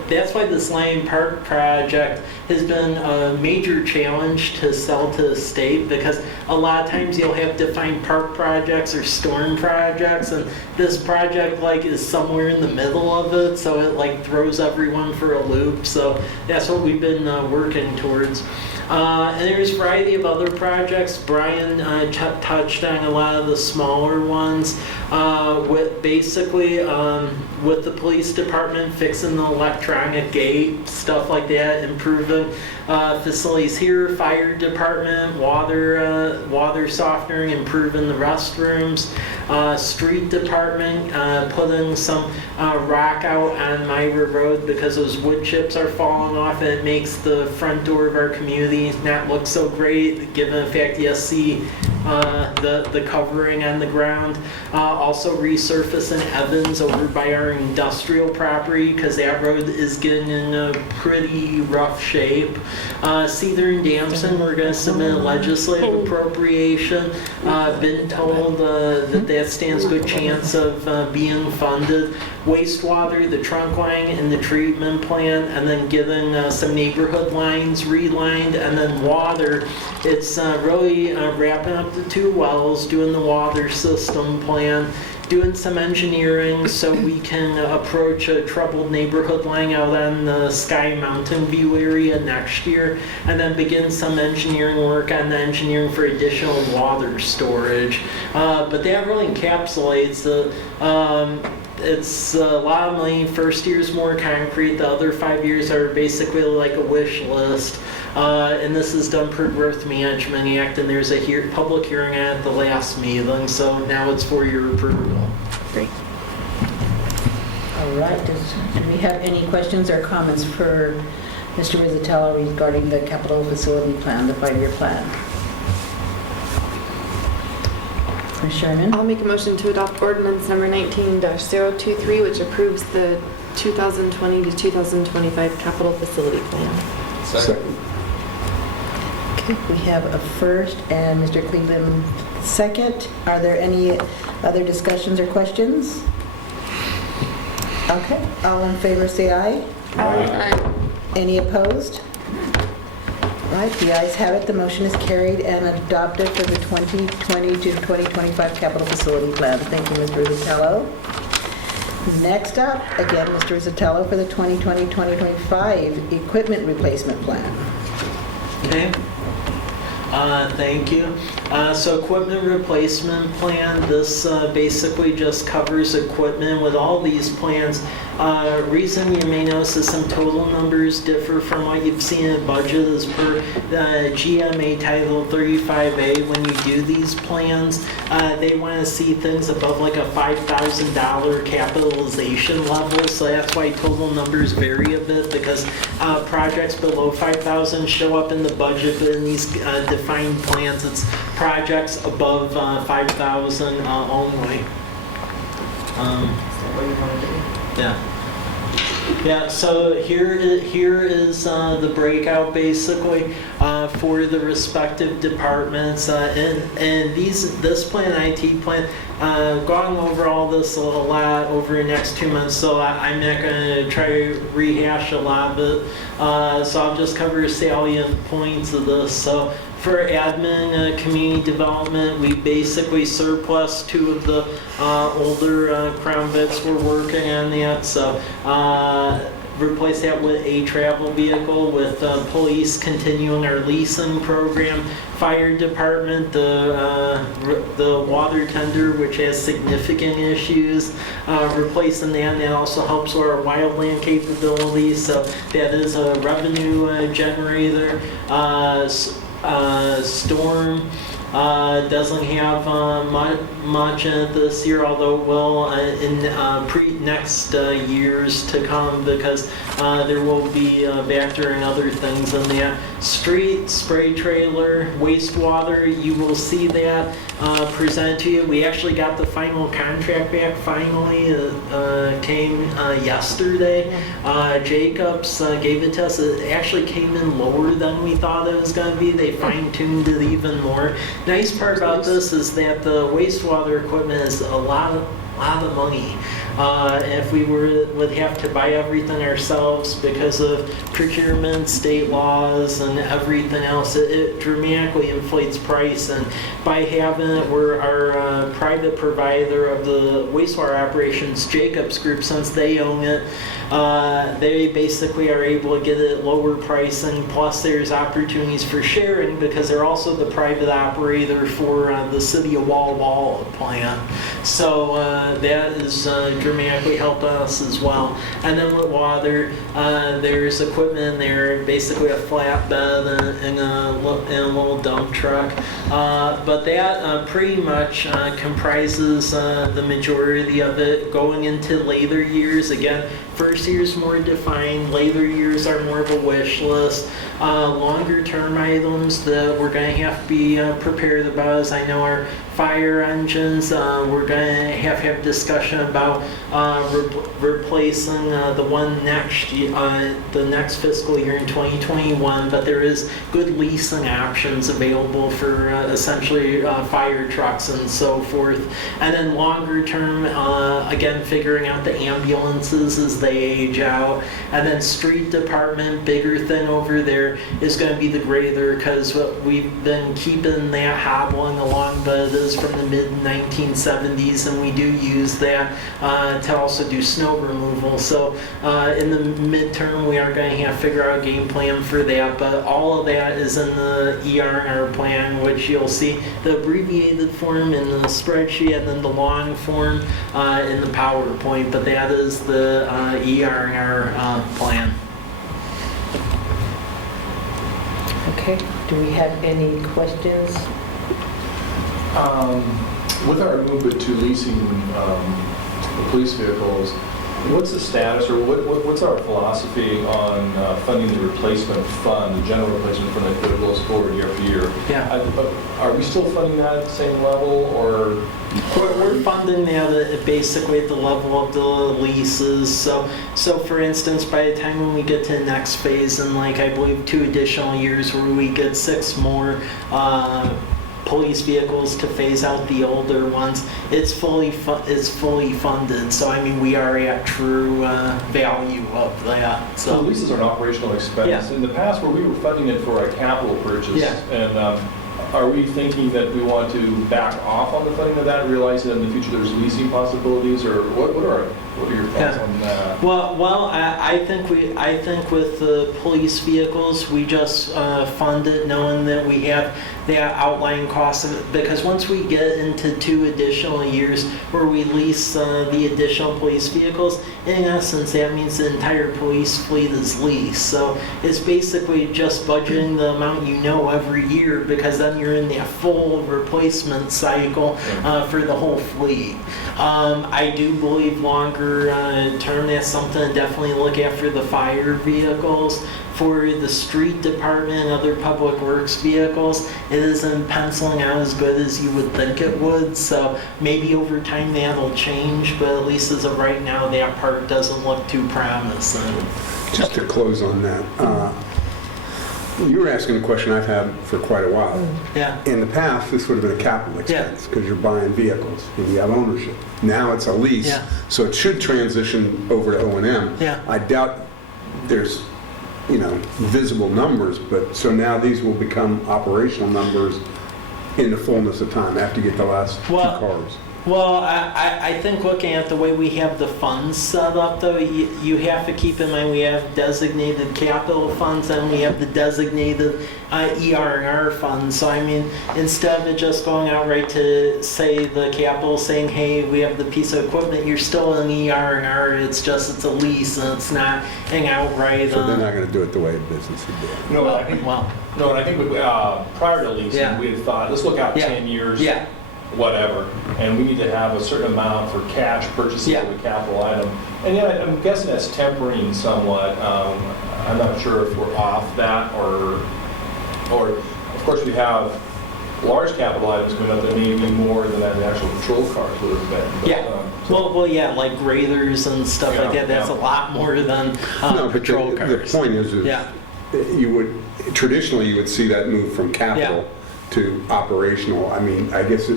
that's why this Lion Park project has been a major challenge to sell to the state, because a lot of times you'll have defined park projects or storm projects, and this project is somewhere in the middle of it, so it throws everyone for a loop. So that's what we've been working towards. And there's a variety of other projects. Brian touched on a lot of the smaller ones, with basically with the police department fixing the electronic gate, stuff like that, improving facilities here, fire department, water softening, improving the restrooms, street department, putting some rock out on Myra Road because those wood chips are falling off, and it makes the front door of our community not look so great, given the fact you see the covering on the ground. Also resurfacing Evans over by our industrial property because that road is getting in a pretty rough shape. Cedar and Damson, we're going to submit a legislative appropriation. Been told that stands good chance of being funded. Wastewater, the trunk line and the treatment plant, and then getting some neighborhood lines relined, and then water. It's really wrapping up the 2 wells, doing the water system plan, doing some engineering so we can approach a troubled neighborhood line out on the Sky Mountain View area next year, and then begin some engineering work on the engineering for additional water storage. But that really encapsulates the it's a lot of money. First year's more concrete. The other 5 years are basically like a wish list. And this is done per Growth Management Act, and there's a public hearing at the last meeting, so now it's for your approval. Great. All right, do we have any questions or comments for Mr. Rizzatello regarding the capital facility plan, the 5-year plan? Ms. Sherman? I'll make a motion to adopt ordinance number 19-023, which approves the 2020 to 2025 capital facility plan. Second. Okay, we have a first and Mr. Cleveland second. Are there any other discussions or questions? Okay, all in favor say aye. Aye. Any opposed? Right, the ayes have it. The motion is carried and adopted for the 2020 to 2025 capital facility plan. Thank you, Mr. Rizzatello. Next up, again, Mr. Rizzatello for the 2020-2025 equipment replacement plan. Okay. Thank you. So equipment replacement plan, this basically just covers equipment. With all these plans, reason you may notice is some total numbers differ from what you've seen in budget is per GMA Title 35A. When you do these plans, they want to see things above like a $5,000 capitalization level. So that's why total numbers vary a bit, because projects below $5,000 show up in the budget, but in these defined plans, it's projects above $5,000 only. Yeah. Yeah, so here is the breakout basically for the respective departments, and this plan, IT plan, gone over all this a lot over the next 2 months, so I'm not going to try to rehash a lot of it, so I'll just cover salient points of this. So for admin, community development, we basically surplus 2 of the older Crown Vics. We're working on that, so replace that with a travel vehicle, with police continuing our leasing program, fire department, the water tender, which has significant issues, replacing that, and that also helps with our wildland capabilities, so that is a revenue generator. Storm doesn't have much in it this year, although it will in next years to come, because there will be Vector and other things in that. Street, spray trailer, wastewater, you will see that presented to you. We actually got the final contract back finally. It came yesterday. Jacobs gave it to us. It actually came in lower than we thought it was going to be. They fine-tuned it even more. Nice part about this is that the wastewater equipment is a lot of money. If we would have to buy everything ourselves because of procurement, state laws, and everything else, it dramatically inflates price. And by having it, we're our private provider of the wastewater operations, Jacobs Group, since they own it, they basically are able to get it at lower pricing. Plus, there's opportunities for sharing because they're also the private operator for the City of Walla Walla plant. So that is dramatically helped us as well. And then with water, there's equipment there, basically a flatbed and a little dump truck. But that pretty much comprises the majority of it. Going into later years, again, first year's more defined, later years are more of a wish list. Longer term items that we're going to have to be prepared about, as I know our fire engines, we're going to have discussion about replacing the one next year, the next fiscal year in 2021, but there is good leasing options available for essentially fire trucks and so forth. And then longer term, again, figuring out the ambulances as they age out. And then street department, bigger thing over there is going to be the grader, because we've been keeping that hobbling along, but it is from the mid-1970s, and we do use that to also do snow removal. So in the midterm, we are going to have to figure out a game plan for that, but all of that is in the ER&R plan, which you'll see the abbreviated form in the spreadsheet and then the long form in the PowerPoint, but that is the ER&R plan. Okay, do we have any questions? With our movement to leasing the police vehicles, what's the status, or what's our philosophy on funding the replacement fund, the general replacement fund that goes forward year after year? Yeah. Are we still funding that at the same level, or? We're funding that basically at the level of the leases. So for instance, by the time when we get to the next phase, in like I believe 2 additional years, where we get 6 more police vehicles to phase out the older ones, it's fully funded. So I mean, we are at true value of that. So leases are an operational expense. Yeah. In the past, where we were funding it for a capital purchase, yeah. And are we thinking that we want to back off on the funding of that, realizing that in the future there's leasing possibilities, or what are your thoughts on that? Well, I think with the police vehicles, we just fund it knowing that we have the outlying costs of it, because once we get into 2 additional years where we lease the additional police vehicles, in essence that means the entire police fleet is leased. So it's basically just budgeting the amount you know every year, because then you're in that full replacement cycle for the whole fleet. I do believe longer term, that's something to definitely look at for the fire vehicles. For the street department and other public works vehicles, it isn't penciling out as good as you would think it would. So maybe over time that'll change, but at least as of right now, that part doesn't look too promising. Just to close on that, you were asking a question I've had for quite a while. Yeah. In the past, this would have been a capital expense because you're buying vehicles and you have ownership. Now it's a lease, so it should transition over to O&M. Yeah. I doubt there's visible numbers, but so now these will become operational numbers in the fullness of time after you get the last 2 cars. Well, I think looking at the way we have the funds set up, though, you have to keep in mind we have designated capital funds and we have the designated ER&R funds. So, I mean, instead of it just going out right to, say, the capital saying, hey, we have the piece of equipment, you're still in ER&R, it's a lease and it's not hang outright. So they're not going to do it the way the business would do it. No, I think, and I think prior to leasing, we had thought, let's look out 10 years. Whatever, and we need to have a certain amount for cash purchases of a capital item. And I'm guessing that's tempering somewhat. I'm not sure if we're off that, or of course we have large capital items coming up that may be more than that the actual patrol cars would have been. But, like graders and stuff like that. That's a lot more than patrol cars. The point is you would traditionally you would see that move from capital to operational. I mean, I guess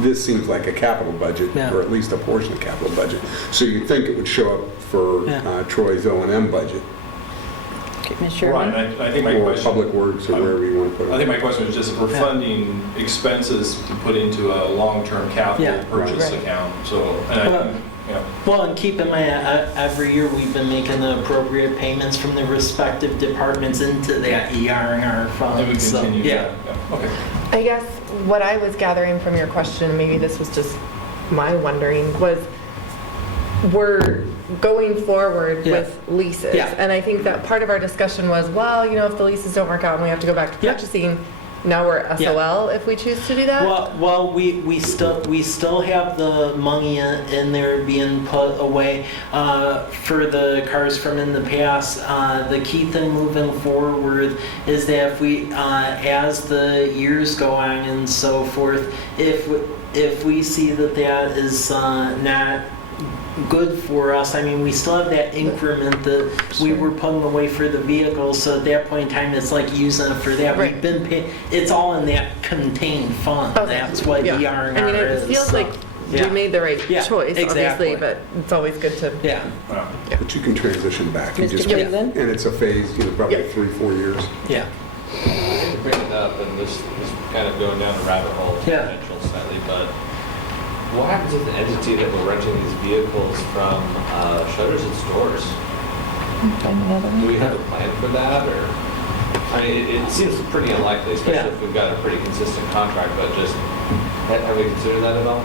this seems like a capital budget, or at least a portion of capital budget. So you'd think it would show up for Troy's O&M budget. Right, and I think my question, Public Works or wherever you want to put it. I think my question is just if we're funding expenses to put into a long-term capital purchase account. So, and keep in mind, every year we've been making the appropriate payments from the respective departments into that ER&R fund. And we continue Okay. I guess what I was gathering from your question, maybe this was just my wondering was, we're going forward with leases. Yeah. And I think that part of our discussion was, well, if the leases don't work out and we have to go back to Yeah. purchasing, now we're SOL if we choose to do that? Well, we still have the money in there being put away for the cars from in the past. The key thing moving forward is that if we, as the years go on and so forth, if we see that is not good for us. I mean, we still have that increment that we were putting away for the vehicles, so at that point in time, it's like using it for that. Right. We've been paying, it's all in that contained fund. Okay. That's what Yeah. ER&R I mean, is. it feels so, like yeah. we made the right Yeah, choice, exactly. obviously, but it's always good to. Yeah. But you can transition back. You Mr. just Cleveland? And it's a phase, probably 3-4 years. Yeah. I hate to bring it up, and this kind of going down a rabbit hole Yeah. potential slightly, but what happens if the entity that we're renting these vehicles from shutters its doors? Do we have a plan for that, or? I mean, it seems pretty unlikely, especially if we've got a pretty consistent contract, but just, have we considered that at all?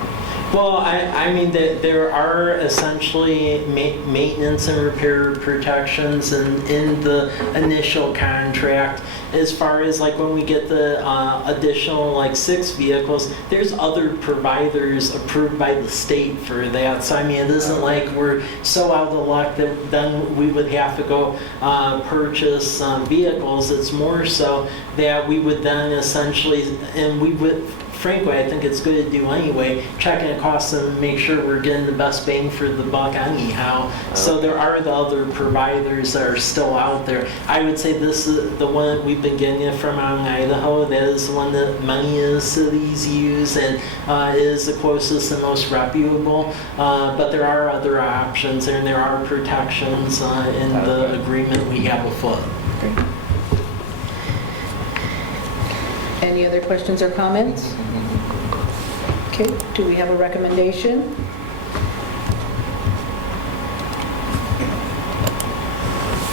Well, I mean, there are essentially maintenance and repair protections in the initial contract. As far as like when we get the additional like 6 vehicles, there's other providers approved by the state for that. So I mean, it isn't like we're so out of luck that then we would have to go purchase vehicles. It's more so that we would then essentially, and we would, frankly, I think it's good to do anyway, checking the costs and make sure we're getting the best bang for the buck anyhow. So there are the other providers that are still out there. I would say this is the one that we've been getting it from out in Idaho. That is the one that many of the cities use and is the closest and most reputable. But there are other options and there are protections in the agreement we have afoot. Any other questions or comments? Okay, do we have a recommendation?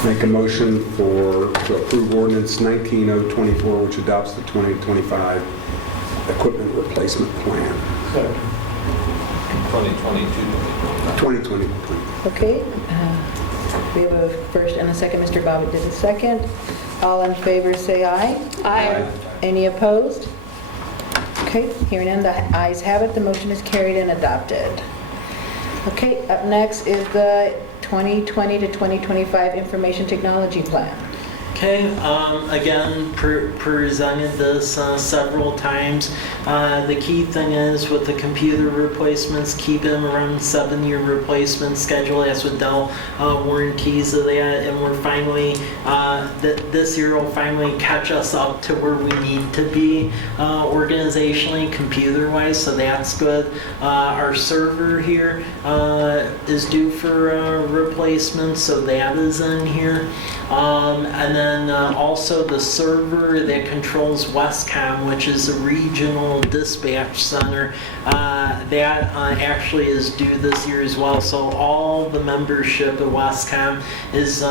Make a motion to approve ordinance 19024, which adopts the 2025 equipment replacement plan. 2022. 2020. Okay, we have a first and a second. Mr. Bobbitt did a second. All in favor say aye. Aye. Any opposed? Okay, hearing none, the ayes have it, the motion is carried and adopted. Okay, up next is the 2020 to 2025 Information Technology Plan. Okay, again, presented this several times. The key thing is with the computer replacements, keep them around 7-year replacement schedule. That's what Dell warranties of that, and we're finally, this year will finally catch us up to where we need to be organizationally, computer-wise, so that's good. Our server here is due for replacement, so that is in here. And then also the server that controls Westcom, which is a regional dispatch center, that actually is due this year as well. So all the membership at Westcom is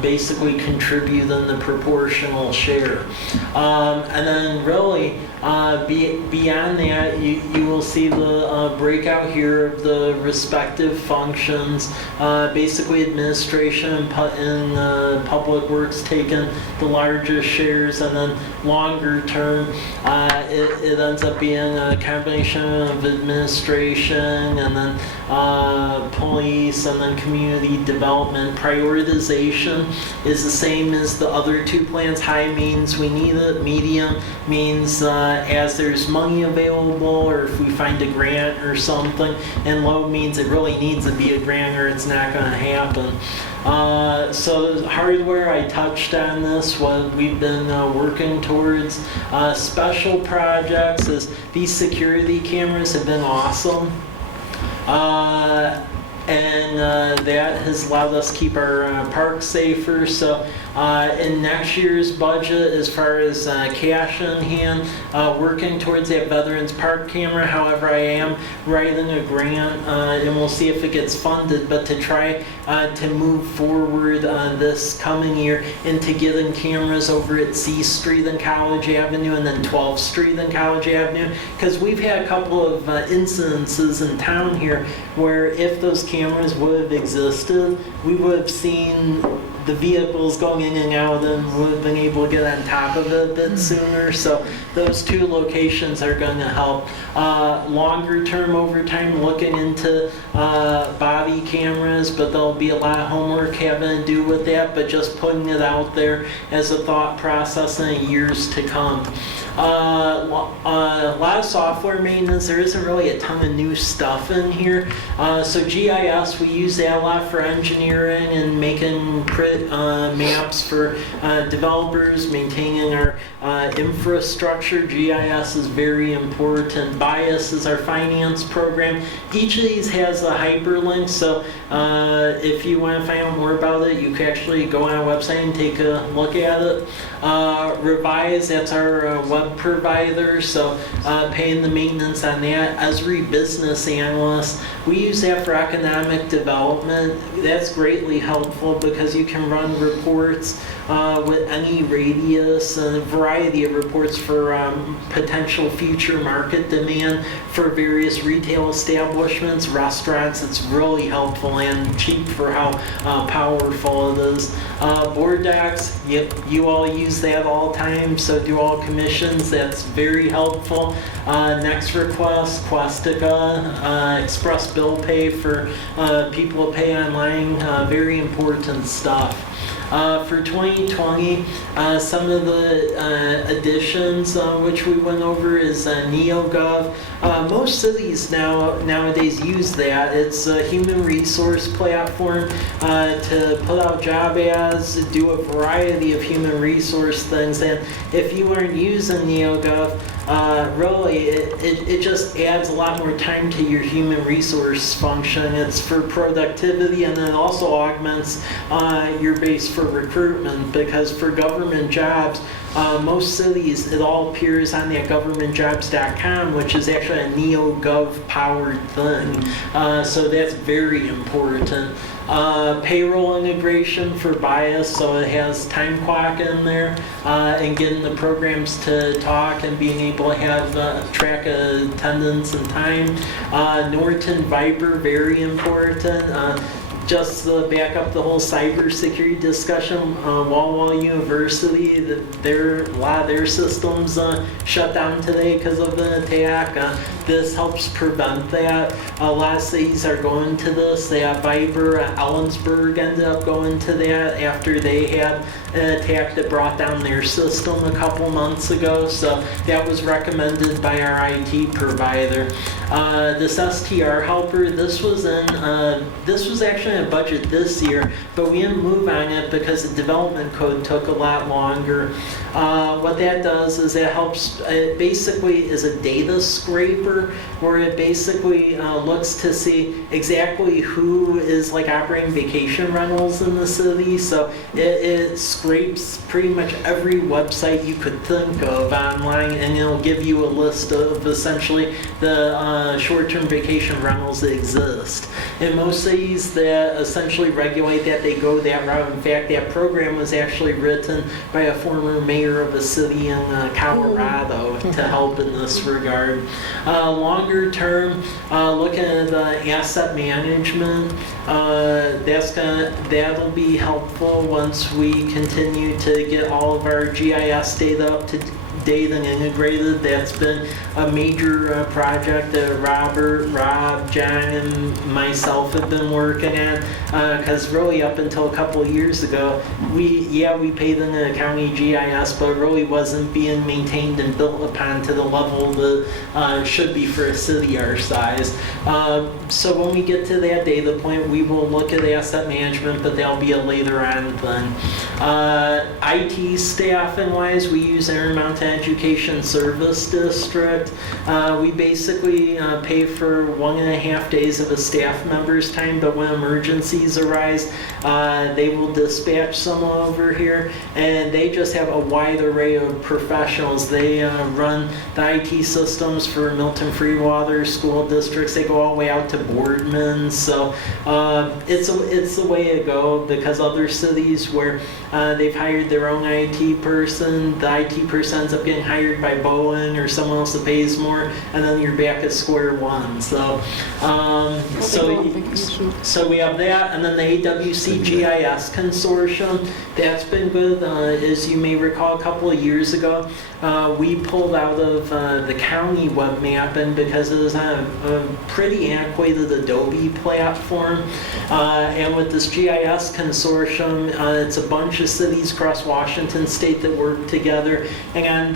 basically contributing the proportional share. And then really, beyond that, you will see the breakout here of the respective functions. Basically, administration and public works taking the largest shares, and then longer term, it ends up being a combination of administration and then police and then community development. Prioritization is the same as the other 2 plans. High means we need it, medium means as there's money available or if we find a grant or something, and low means it really needs to be a grant or it's not going to happen. So the hardware, I touched on this, what we've been working towards. Special projects is these security cameras have been awesome. And that has allowed us to keep our parks safer. So In next year's budget, as far as cash in hand, working towards that Veterans Park camera. However, I am writing a grant, and we'll see if it gets funded, but to try to move forward this coming year into getting cameras over at C Street and College Avenue and then 12th Street and College Avenue, because we've had a couple of incidences in town here where if those cameras would have existed, we would have seen the vehicles going in and out and would have been able to get on top of it a bit sooner. So those two locations are going to help. Longer term, over time, looking into body cameras, but there'll be a lot of homework having to do with that, but just putting it out there as a thought process in years to come. A lot of software maintenance. There isn't really a ton of new stuff in here. So GIS, we use that a lot for engineering and making maps for developers, maintaining our infrastructure. GIS is very important. BIAS is our finance program. Each of these has a hyperlink, so if you want to find out more about it, you can actually go on our website and take a look at it. Revise, that's our web provider, so paying the maintenance on that. Esri Business Analyst, we use that for economic development. That's greatly helpful because you can run reports with any radius, and a variety of reports for potential future market demand for various retail establishments, restaurants. It's really helpful and cheap for how powerful it is. Board docs, you all use that all the time, so do all commissions. That's very helpful. Next request, Questica, express bill pay for people to pay online, very important stuff. For 2020, some of the additions which we went over is NeoGov. Most cities nowadays use that. It's a human resource platform to put out job ads, do a variety of human resource things. And if you aren't using NeoGov, really, it just adds a lot more time to your human resource function. It's for productivity, and then also augments your base for recruitment, because for government jobs, most cities, it all appears on that governmentjobs.com, which is actually a NeoGov powered thing. So that's very important. Payroll integration for BIAS, so it has time clock in there, and getting the programs to talk and being able to have track of attendance and time. Norton Viper, very important. Just to back up the whole cybersecurity discussion, Walla University, a lot of their systems shut down today because of the attack. This helps prevent that. A lot of cities are going to this. They have Viper. Ellensburg ended up going to that after they had an attack that brought down their system a couple months ago. So that was recommended by our IT provider. This STR helper, this was actually in a budget this year, but we didn't move on it because the development code took a lot longer. What that does is it helps, it basically is a data scraper where it basically looks to see exactly who is like operating vacation rentals in the city. So it scrapes pretty much every website you could think of online, and it'll give you a list of essentially the short-term vacation rentals that exist. In most cities that essentially regulate that, they go that route. In fact, that program was actually written by a former mayor of a city in Colorado to help in this regard. Longer term, looking at asset management, that'll be helpful once we continue to get all of our GIS data up to date and integrated. That's been a major project that Robert, Rob, John, and myself have been working on, because really up until a couple of years ago, we paid in the county GIS, but it really wasn't being maintained and built upon to the level that should be for a city our size. So when we get to that data point, we will look at asset management, but that'll be a later on thing. IT staffing wise, we use Intermountain Milton Education Service District. We basically pay for 1.5 days of a staff member's time, but when emergencies arise, they will dispatch someone over here, and they just have a wide array of professionals. They run the IT systems for Milton Free Water school districts. They go all the way out to Boardman, so it's the way to go, because other cities where they've hired their own IT person, the IT person ends up getting hired by Boeing or someone else that pays more, and then you're back at square one. So we have that, and then the AWC GIS Consortium. That's been good. As you may recall, a couple of years ago, we pulled out of the county web mapping because it was on a pretty antiquated Adobe platform. And with this GIS Consortium, it's a bunch of cities across Washington state that work together. And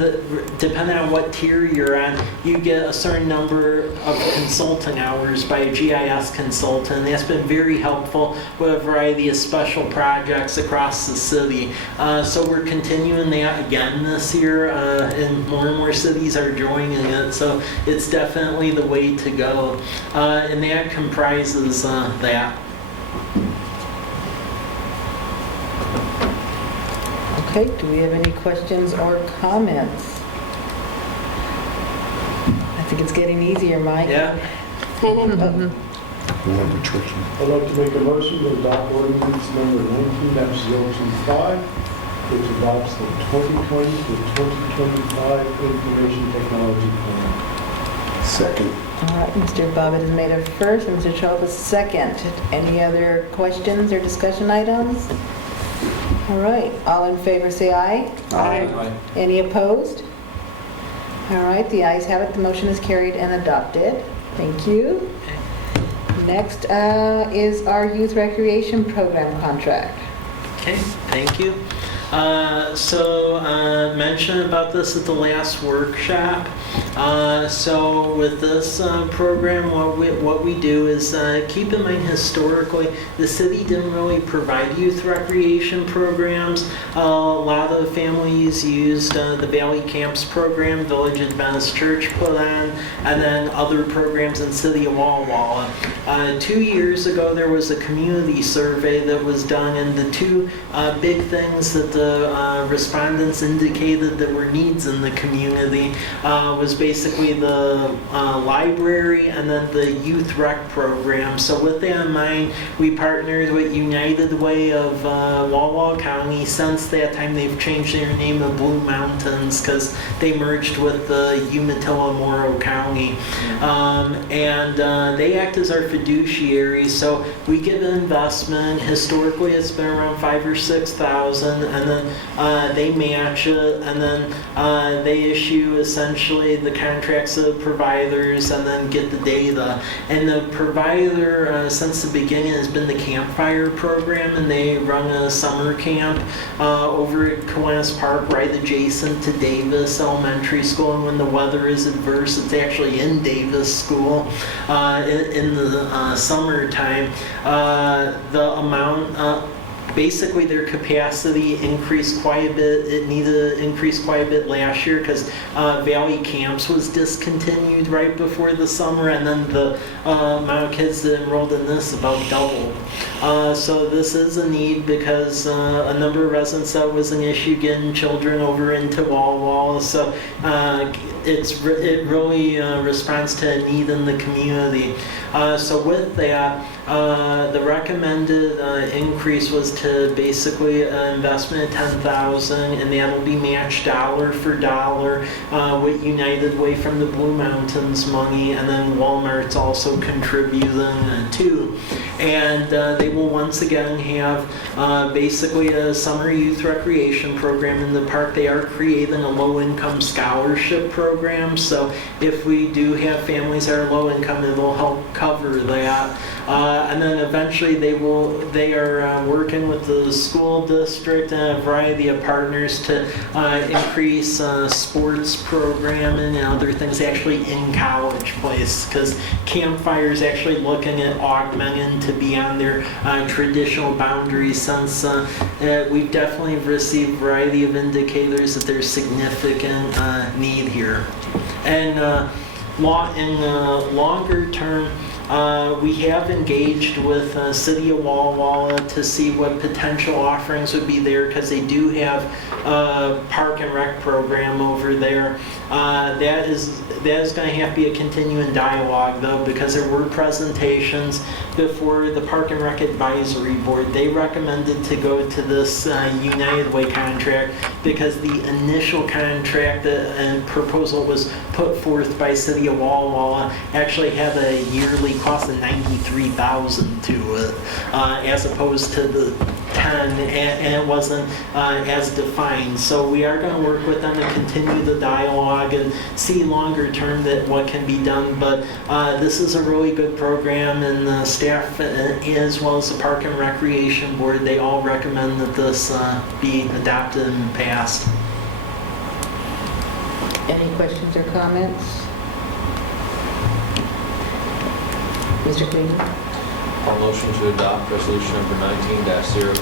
depending on what tier you're on, you get a certain number of consulting hours by a GIS consultant. That's been very helpful with a variety of special projects across the city. So we're continuing that again this year, and more cities are joining it. So it's definitely the way to go. And that comprises that. Okay, do we have any questions or comments? I think it's getting easier, Mike. Yeah. More tricky. I'd like to make a motion to adopt ordinance number 19-025, which adopts the 2020 to 2025 Information Technology Plan. Second. All right, Mr. Bobbitt has made a first, and Mr. Schwab a second. Any other questions or discussion items? All right, all in favor say aye. Aye. Any opposed? All right, the ayes have it. The motion is carried and adopted. Thank you. Next is our youth recreation program contract. Okay, thank you. Mentioned about this at the last workshop. So with this program, what we do is keep in mind historically, the city didn't really provide youth recreation programs. A lot of families used the Valley Camps program, Village Adventist Church put on, and then other programs in City of Walla Walla. 2 years ago, there was a community survey that was done, and the two big things that the respondents indicated that were needs in the community was basically the library and then the youth rec program. So with that in mind, we partnered with United Way of Walla Walla County. Since that time, they've changed their name to Blue Mountains because they merged with the Umatilla Morrow County. They act as our fiduciary, so we give an investment. Historically, it's been around $5,000 or $6,000, and then they match it, and then they issue essentially the contracts of providers and then get the data. And the provider, since the beginning, has been the Campfire program, and they run a summer camp over at Kiwanis Park, right adjacent to Davis Elementary School. And when the weather is adverse, it's actually in Davis School in the summertime. The amount basically their capacity increased quite a bit. It needed to increase quite a bit last year because Valley Camps was discontinued right before the summer, and then the amount of kids that enrolled in this about doubled. So this is a need because a number of residents thought it was an issue getting children over into Walla Walla. So it really responds to a need in the community. So with that, the recommended increase was to basically an investment of $10,000, and that'll be matched dollar for dollar with United Way from the Blue Mountains money, and then Walmart's also contributing too. And they will once again have basically a summer youth recreation program in the park. They are creating a low-income scholarship program, so if we do have families that are low income, it will help cover that. And then eventually they are working with the school district and a variety of partners to increase sports programming and other things actually in College Place, because Campfire is actually looking at augmenting to beyond their traditional boundaries, since we've definitely received a variety of indicators that there's significant need here. And in longer term, we have engaged with City of Walla Walla to see what potential offerings would be there, because they do have a park and rec program over there. That is going to have to be a continuing dialogue, though, because there were presentations before the Park and Rec Advisory Board. They recommended to go to this United Way contract because the initial contract and proposal was put forth by City of Walla Walla actually had a yearly cost of $93,000 to it, as opposed to the 10, and it wasn't as defined. So we are going to work with them to continue the dialogue and see longer term that what can be done. But this is a really good program, and the staff, as well as the Park and Recreation Board, they all recommend that this be adopted and passed. Any questions or comments? Mr. Cleveland? I'll motion to adopt resolution number 19-053,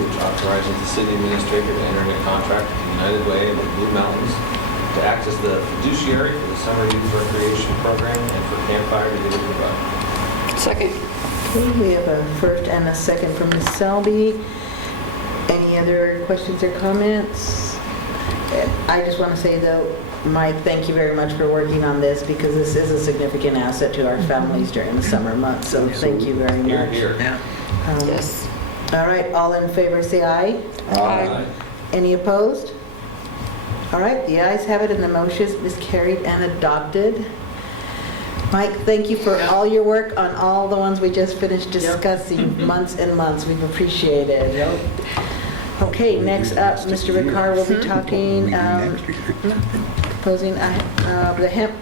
which authorizes the city administrator to enter into contract with United Way of the Blue Mountains to act as the fiduciary for the summer youth recreation program and for Campfire to deliver the above. Second. Okay, we have a first and a second from Ms. Selby. Any other questions or comments? I just want to say, though, Mike, thank you very much for working on this, because this is a significant asset to our families during the summer months. So thank you very much. Here, here. Yeah. Yes. All right, all in favor say aye. Aye. Any opposed? All right, the ayes have it, and the motion is carried and adopted. Mike, thank you for all your work on all the ones we just finished discussing, months and months. We've appreciated. Yep. Okay, next up, Mr. Ricard will be talking, proposing the hemp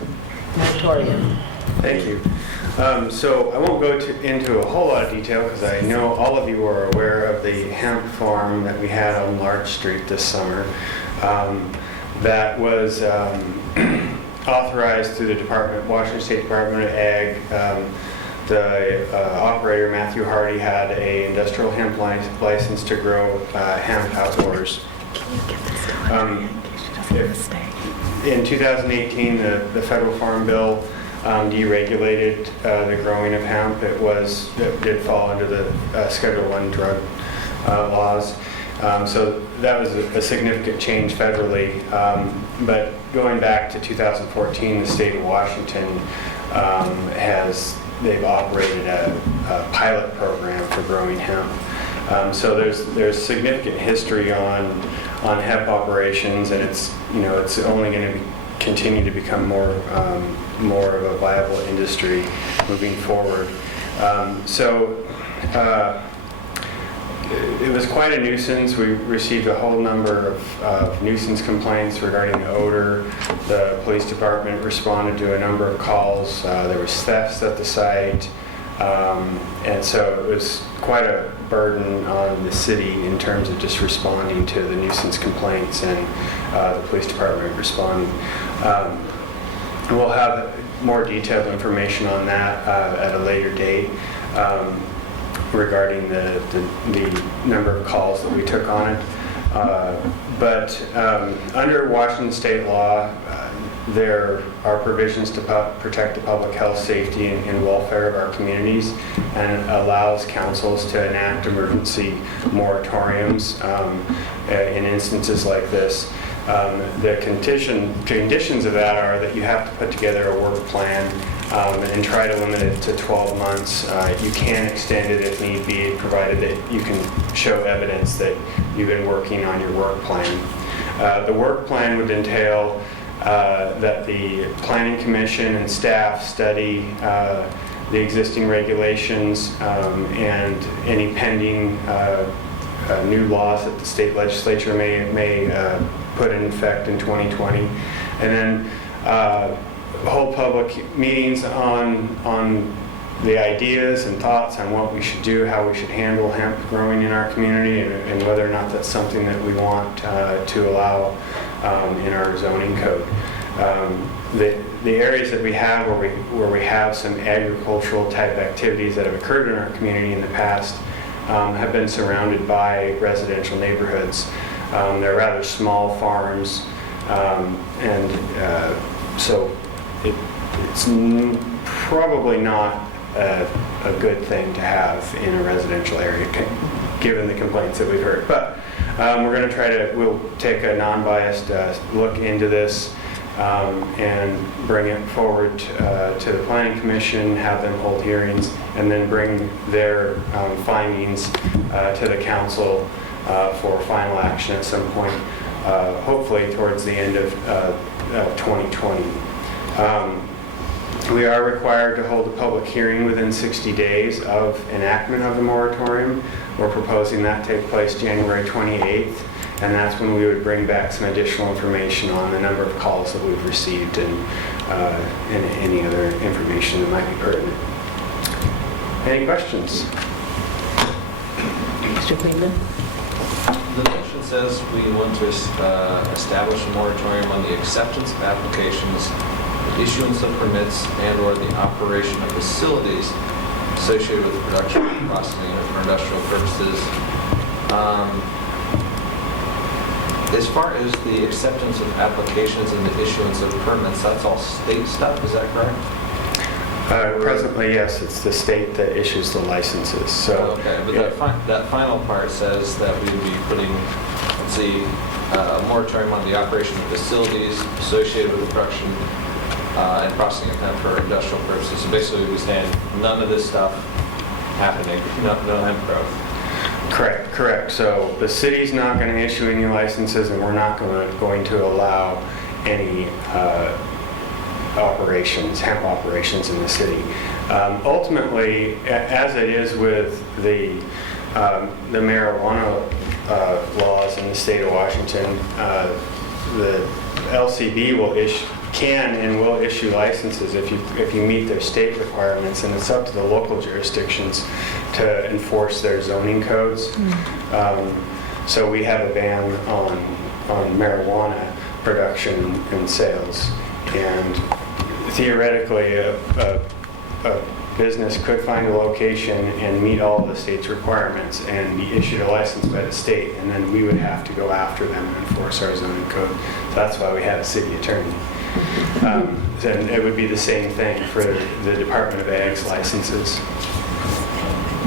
moratorium. Thank you. So I won't go into a whole lot of detail, because I know all of you are aware of the hemp farm that we had on Larch Street this summer. That was authorized through the Washington State Department of Ag. The operator, Matthew Hardy, had an industrial hemp license to grow hemp outdoors. In 2018, the federal farm bill deregulated the growing of hemp. It did fall under the Schedule I drug laws. So that was a significant change federally. But going back to 2014, the state of Washington they've operated a pilot program for growing hemp. So there's significant history on hemp operations, and it's only going to continue to become more of a viable industry moving forward. It was quite a nuisance. We received a whole number of nuisance complaints regarding the odor. The police department responded to a number of calls. There was thefts at the site. And so it was quite a burden on the city in terms of just responding to the nuisance complaints and the police department responding. We'll have more detailed information on that at a later date. Regarding the number of calls that we took on it. But under Washington state law, there are provisions to protect the public health, safety, and welfare of our communities, and allows councils to enact emergency moratoriums in instances like this. The conditions of that are that you have to put together a work plan and try to limit it to 12 months. You can extend it if need be, provided that you can show evidence that you've been working on your work plan. The work plan would entail that the Planning Commission and staff study the existing regulations and any pending new laws that the state legislature may put in effect in 2020. And then hold public meetings on the ideas and thoughts on what we should do, how we should handle hemp growing in our community, and whether or not that's something that we want to allow in our zoning code. The areas that we have where we have some agricultural type activities that have occurred in our community in the past have been surrounded by residential neighborhoods. They're rather small farms, so it's probably not a good thing to have in a residential area, given the complaints that we've heard. But we're going to we'll take a non-biased look into this and bring it forward to the Planning Commission, have them hold hearings, and then bring their findings to the council for final action at some point, hopefully towards the end of 2020. We are required to hold a public hearing within 60 days of enactment of the moratorium. We're proposing that take place January 28th, and that's when we would bring back some additional information on the number of calls that we've received and any other information that might be pertinent. Any questions? Mr. Cleveland? The motion says we want to establish a moratorium on the acceptance of applications, the issuance of permits, and/or the operation of facilities associated with production and processing for industrial purposes. As far as the acceptance of applications and the issuance of permits, that's all state stuff, is that correct? Presently, yes, it's the state that issues the licenses. So, okay, but that final part says that we would be putting, let's see, a moratorium on the operation of facilities associated with the production and processing of hemp for industrial purposes. So basically, we're saying none of this stuff happening, no hemp growth. Correct. So the city's not going to issue any licenses, and we're not going to allow any hemp operations in the city. Ultimately, as it is with the marijuana laws in the state of Washington, the LCB will can and will issue licenses if you meet their state requirements, and it's up to the local jurisdictions to enforce their zoning codes. So we have a ban on marijuana production and sales, and theoretically a business could find a location and meet all the state's requirements and be issued a license by the state, and then we would have to go after them and enforce our zoning code. So that's why we have a city attorney. Then it would be the same thing for the Department of Ag's licenses.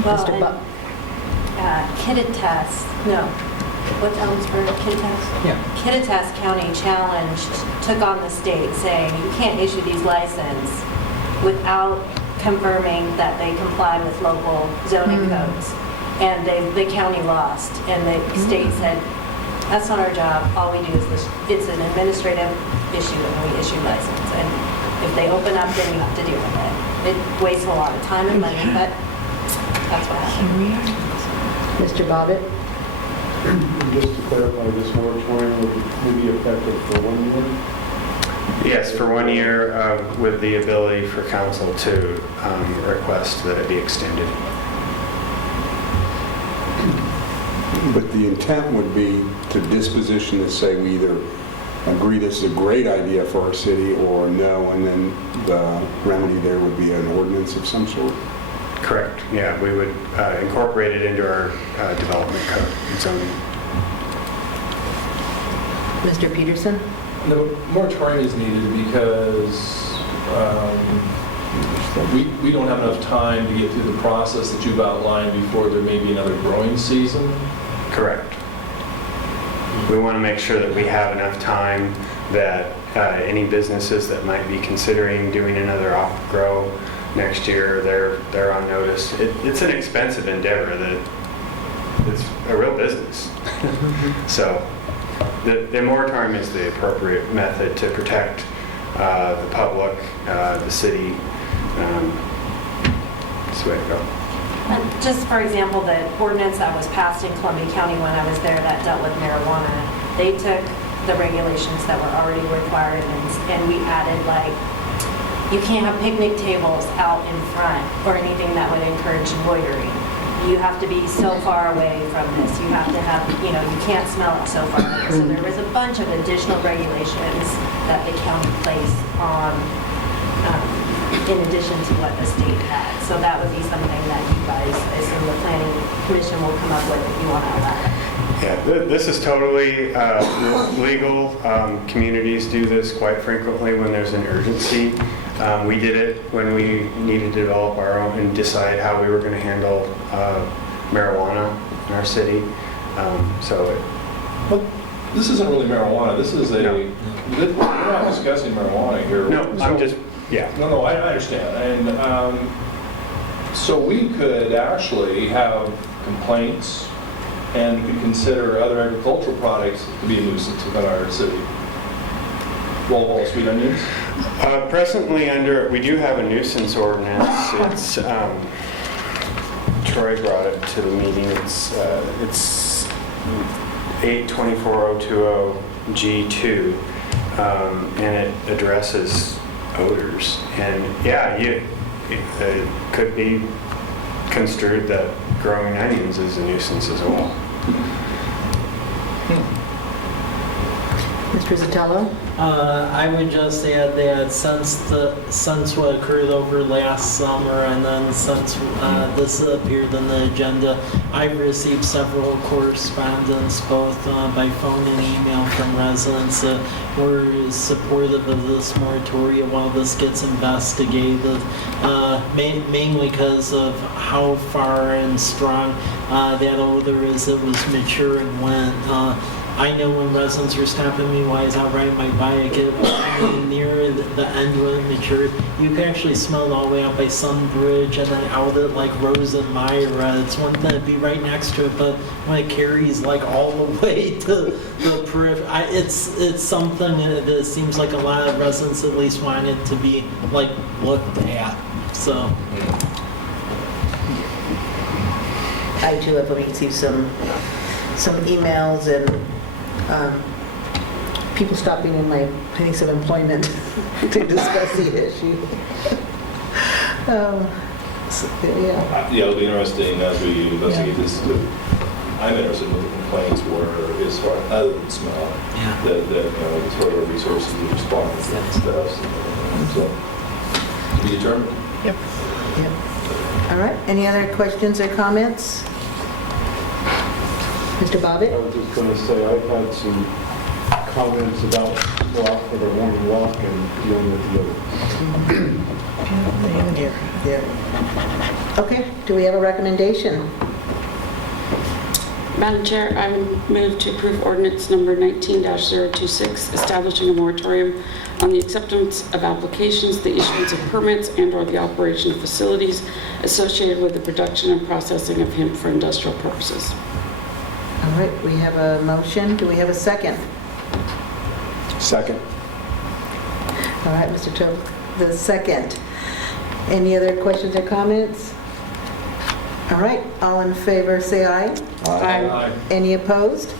Well, Kittitas, no, what's Ellensburg, Kittitas? Yeah. Kittitas County took on the state saying you can't issue these licenses without confirming that they comply with local zoning codes. And the county lost, and the state said, that's not our job, all we do is this, it's an administrative issue and we issue license. And if they open up, then you have to deal with it. It wastes a lot of time and money, but that's what happened. Mr. Bobbitt? Just to clarify, this moratorium will be effective for 1 year? Yes, for 1 year, with the ability for council to request that it be extended. But the intent would be to disposition to say we either agree this is a great idea for our city or no, and then the remedy there would be an ordinance of some sort? Correct, yeah, we would incorporate it into our development code and zoning. Mr. Peterson? The moratorium is needed because we don't have enough time to get through the process that you've outlined before there may be another growing season. Correct. We want to make sure that we have enough time that any businesses that might be considering doing another off-grow next year, they're on notice. It's an expensive endeavor. It's a real business. So the moratorium is the appropriate method to protect the public, the city. That's the way to go. Just for example, the ordinance that was passed in Columbia County when I was there that dealt with marijuana, they took the regulations that were already required and we added like You can't have picnic tables out in front or anything that would encourage loitering. You have to be so far away from this. You have to have, you can't smell it so far away. So there was a bunch of additional regulations that the county placed on, in addition to what the state had. So that would be something that you guys, I assume the planning commission will come up with if you want to allow it. Yeah, this is totally legal. Communities do this quite frequently when there's an urgency. We did it when we needed to develop our own and decide how we were going to handle marijuana in our city. But this isn't really marijuana. This is a. No. We're not discussing marijuana here. No, I'm just, yeah. No, I understand. And so we could actually have complaints and could consider other agricultural products to be a nuisance within our city. Roll sweet onions? Presently we do have a nuisance ordinance. It's, Troy brought it to the meeting. It's 824-020G2, and it addresses odors. And yeah, it could be construed that growing onions is a nuisance as well. Mr. Zatello? I would just add that since what occurred over last summer and then since this appeared on the agenda, I've received several correspondence both by phone and email from residents that were supportive of this moratorium while this gets investigated, mainly because of how far and strong that odor is. It was mature and went. I know when residents were stopping me while I was out riding my bike, it was near the end when it matured. You can actually smell it all the way out by Sunbridge and then out at like Rose and Myra. It's one thing to be right next to it, but when it carries like all the way to the periphery, it's something that seems like a lot of residents at least want it to be like looked at. So I too have received some emails and people stopping in my place of employment to discuss the issue. Yeah, it'll be interesting as we investigate this. I'm interested in what the complaints were as far other than smell. That as far as resources and response and stuff. So to be determined. Yep. All right. Any other questions or comments? Mr. Bobbitt? I was just going to say, I've had some comments about walk for the morning walk and dealing with the other. Okay, do we have a recommendation? Madam Chair, I would move to approve ordinance number 19-026, establishing a moratorium on the acceptance of applications, the issuance of permits, and/or the operation of facilities associated with the production and processing of hemp for industrial purposes. All right, we have a motion. Do we have a second? Second. All right, Mr. Toth, the second. Any other questions or comments? All right, all in favor say aye. Aye. Any opposed?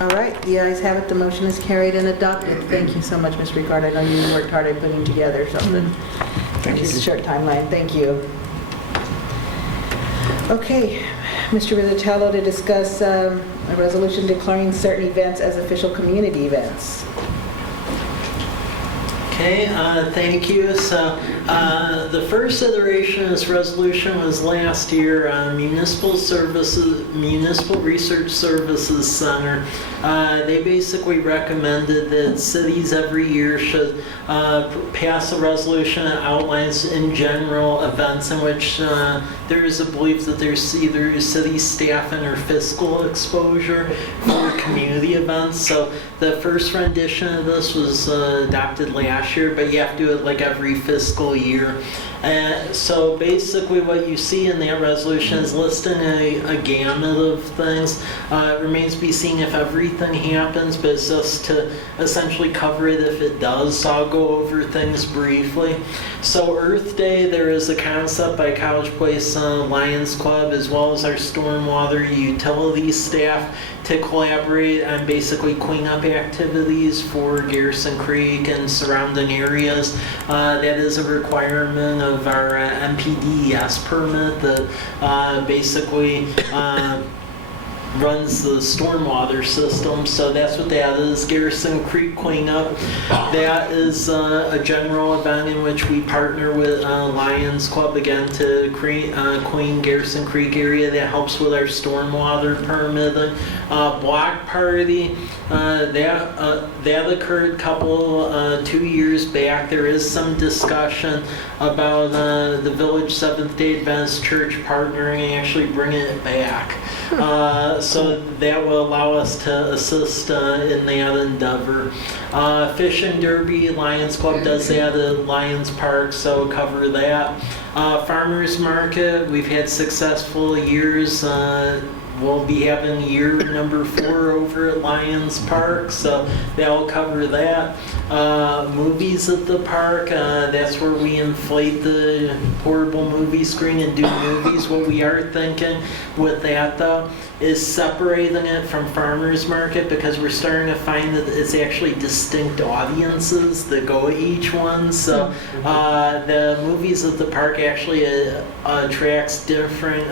All right, the ayes have it. The motion is carried and adopted. Thank you so much, Ms. Ricard. I know you worked hard at putting together something. Thank you. It's a short timeline. Thank you. Okay, Mr. Rizzatello to discuss a resolution declaring certain events as official community events. Okay, thank you. So the first iteration of this resolution was last year on Municipal Research Services Center. They basically recommended that cities every year should pass a resolution that outlines in general events in which there is a belief that there's either city staffing or fiscal exposure for community events. So the first rendition of this was adopted last year, but you have to do it like every fiscal year. So basically what you see in that resolution is listing a gamut of things. It remains to be seen if everything happens, but it's just to essentially cover it if it does. So I'll go over things briefly. So Earth Day, there is a concept by College Place Lions Club as well as our stormwater utility staff to collaborate on basically cleanup activities for Garrison Creek and surrounding areas. That is a requirement of our MPDES permit that basically runs the stormwater system. So that's what that is, Garrison Creek cleanup. That is a general event in which we partner with Lions Club again to clean Garrison Creek area. That helps with our stormwater permitting. Block party, that occurred a 2 years back. There is some discussion about the Village Seventh-day Adventist Church partnering and actually bringing it back. So that will allow us to assist in that endeavor. Fishing Derby, Lions Club does that at Lions Park, so cover that. Farmers Market, we've had successful years. We'll be having year number 4 over at Lions Park, so that'll cover that. Movies at the park, that's where we inflate the portable movie screen and do movies. What we are thinking with that, though, is separating it from farmers market, because we're starting to find that it's actually distinct audiences that go to each one. So the movies at the park actually attracts different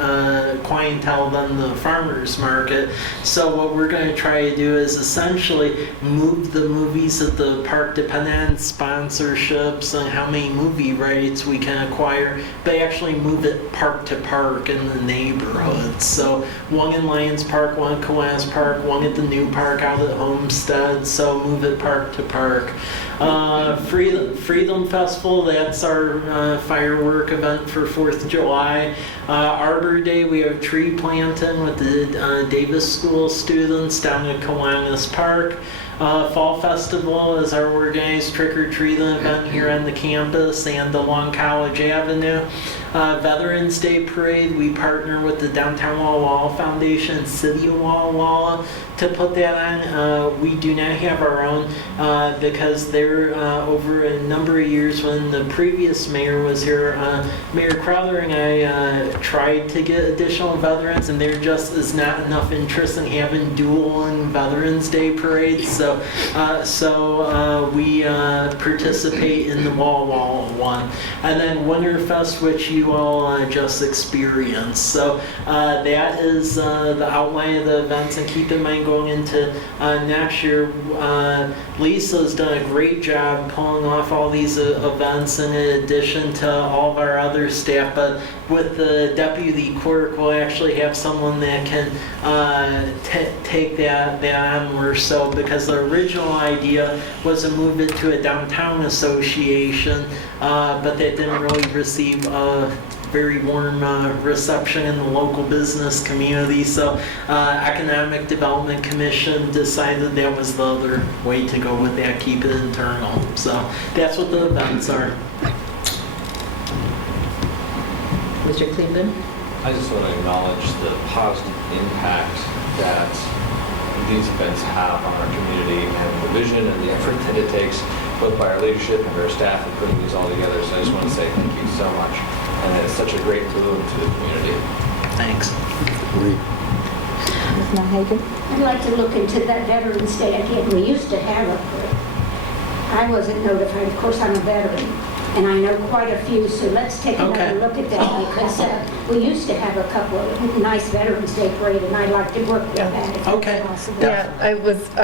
clientele than the farmers market. So what we're going to try to do is essentially move the movies at the park, depending on sponsorships and how many movie rights we can acquire, but actually move it park to park in the neighborhood. So one in Lions Park, one at Kiwanis Park, one at the new park out at Homestead, so move it park to park. Freedom Festival, that's our firework event for 4th of July. Arbor Day, we have tree planting with the Davis School students down at Kiwanis Park. Fall Festival is our organized trick-or-treating event here on the campus and along College Avenue. Veterans Day Parade, we partner with the Downtown Walla Walla Foundation and City of Walla Walla to put that on. We do not have our own because they're over a number of years when the previous mayor was here, Mayor Crowther and I tried to get additional veterans, and there just is not enough interest in having dueling Veterans Day parades. So we participate in the Walla Walla one. And then Winterfest, which you all just experienced. So that is the outline of the events, and keep in mind going into next year, Lisa's done a great job pulling off all these events in addition to all of our other staff, but with the deputy clerk, we'll actually have someone that can take that on more so, because the original idea was to move it to a downtown association, but that didn't really receive a very warm reception in the local business community. So Economic Development Commission decided that was the other way to go with that, keep it internal. So that's what the events are. Mr. Cleveland? I just want to acknowledge the positive impact that these events have on our community and the vision and the effort that it takes, both by our leadership and our staff in putting these all together. So I just want to say thank you so much. And it's such a great boon to the community. Thanks. Ms. Mulhagen? I'd like to look into that Veterans Day again. We used to have I wasn't notified, of course I'm a veteran, and I know quite a few, so let's take another look at that, because we used to have a couple of nice Veterans Day parade, and I'd like to work with that if that's possible. Yeah, I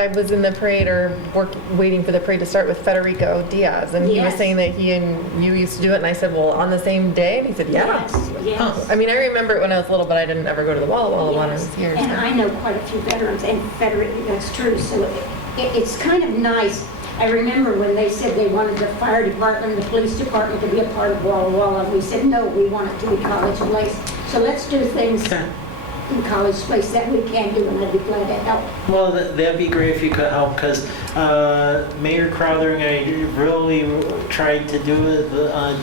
was in the parade, or waiting for the parade to start with Federico Diaz, and he was saying that he and you used to do it, and I said, well, on the same day? And he said, yeah. Yes. Oh, I mean, I remember it when I was little, but I didn't ever go to the Walla Walla one. I was here. And I know quite a few veterans, and that's true, so it's kind of nice. I remember when they said they wanted the fire department and the police department to be a part of Walla Walla. We said, no, we want it to be College Place. So let's do things in College Place that we can do, and I'd be glad to help. Well, that'd be great if you could help, because Mayor Crowther and I really tried to do it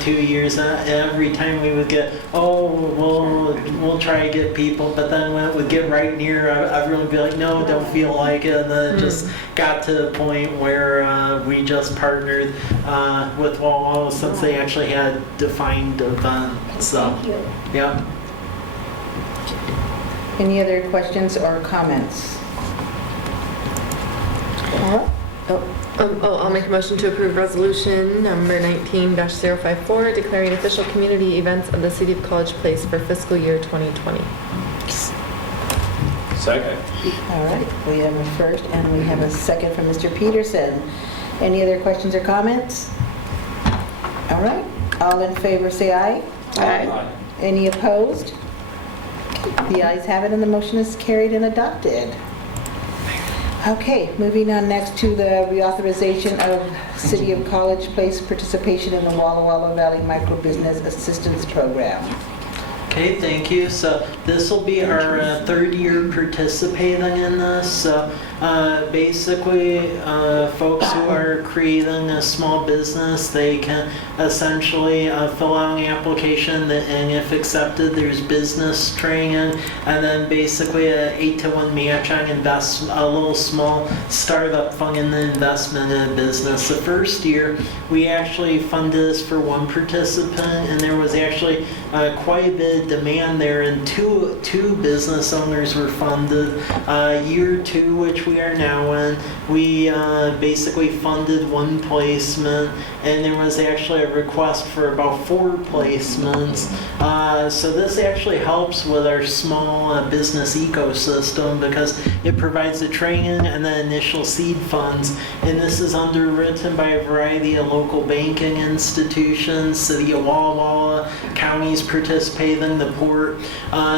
2 years. Every time we would get, we'll try to get people, but then when it would get right near, I'd really be like, no, don't feel like it. And then it just got to the point where we just partnered with Walla since they actually had defined events. So, Thank you. yeah. Any other questions or comments? I'll make a motion to approve resolution number 19-054, declaring official community events of the City of College Place for fiscal year 2020. Second. All right, we have a first and we have a second from Mr. Peterson. Any other questions or comments? All right, all in favor say aye. Aye. Any opposed? The ayes have it and the motion is carried and adopted. Okay, moving on next to the reauthorization of City of College Place participation in the Walla Walla Valley Micro Business Assistance Program. Okay, thank you. So this will be our third year participating in this. So basically, folks who are creating a small business, they can essentially fill out an application, and if accepted, there's business training, and then basically a 8-to-1 match on a little small startup fund in the investment in a business. The first year, we actually funded this for one participant, and there was actually quite a bit of demand there, and two business owners were funded. Year 2, which we are now in, we basically funded one placement, and there was actually a request for about 4 placements. So this actually helps with our small business ecosystem because it provides the training and the initial seed funds, and this is underwritten by a variety of local banking institutions, City of Walla Walla, counties participating, the port.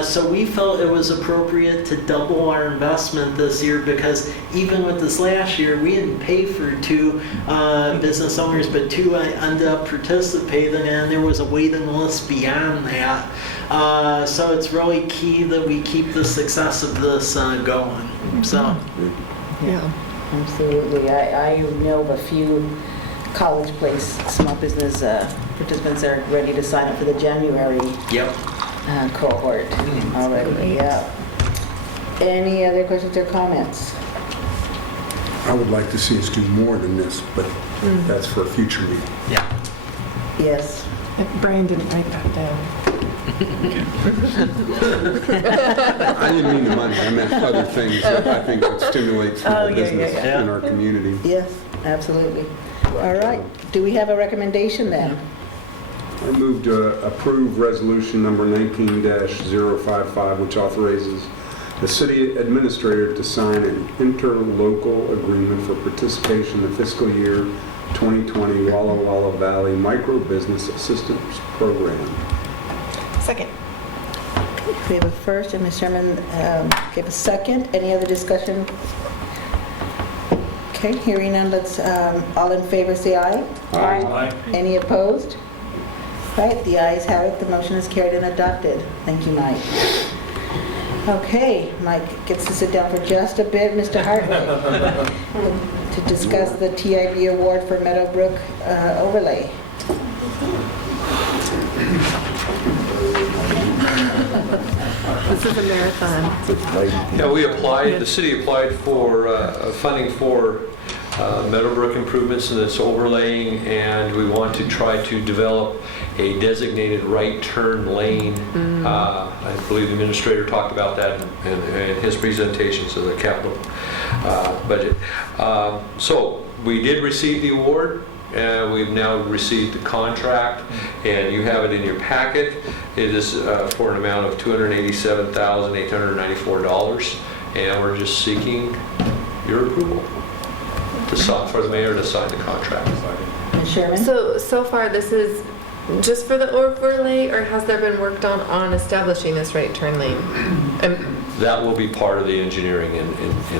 So we felt it was appropriate to double our investment this year because even with this last year, we didn't pay for 2 business owners, but 2 ended up participating, and there was a waiting list beyond that. So it's really key that we keep the success of this going. So, Yeah. Absolutely. I know of a few College Place small business participants that are ready to sign up for the January cohort already. Yeah. Any other questions or comments? I would like to see us do more than this, but that's for a future meeting. yeah. Yes. Brian didn't write that down. I didn't mean the money, I meant other things that I think would stimulate small business in our community. Yes, absolutely. All right. Do we have a recommendation then? I move to approve resolution number 19-055, which authorizes the city administrator to sign an interlocal agreement for participation in the fiscal year 2020 Walla Walla Valley Micro Business Assistance Program. Second. We have a first, and Ms. Sherman gave a second. Any other discussion? Okay, hearing none, let's, all in favor say aye. Aye. Any opposed? Right, the ayes have it, the motion is carried and adopted. Thank you, Mike. Okay, Mike gets to sit down for just a bit, Mr. Hartley, to discuss the TIB award for Meadowbrook overlay. This is a marathon. Yeah, we applied, the city applied for funding for Meadowbrook improvements and its overlaying, and we want to try to develop a designated right turn lane. I believe the administrator talked about that in his presentations of the capital budget. So we did receive the award. We've now received the contract, and you have it in your packet. It is for an amount of $287,894, and we're just seeking your approval for the mayor to sign the contract. Ms. Sherman? So far, this is just for the overlay, or has there been worked on establishing this right turn lane? That will be part of the engineering in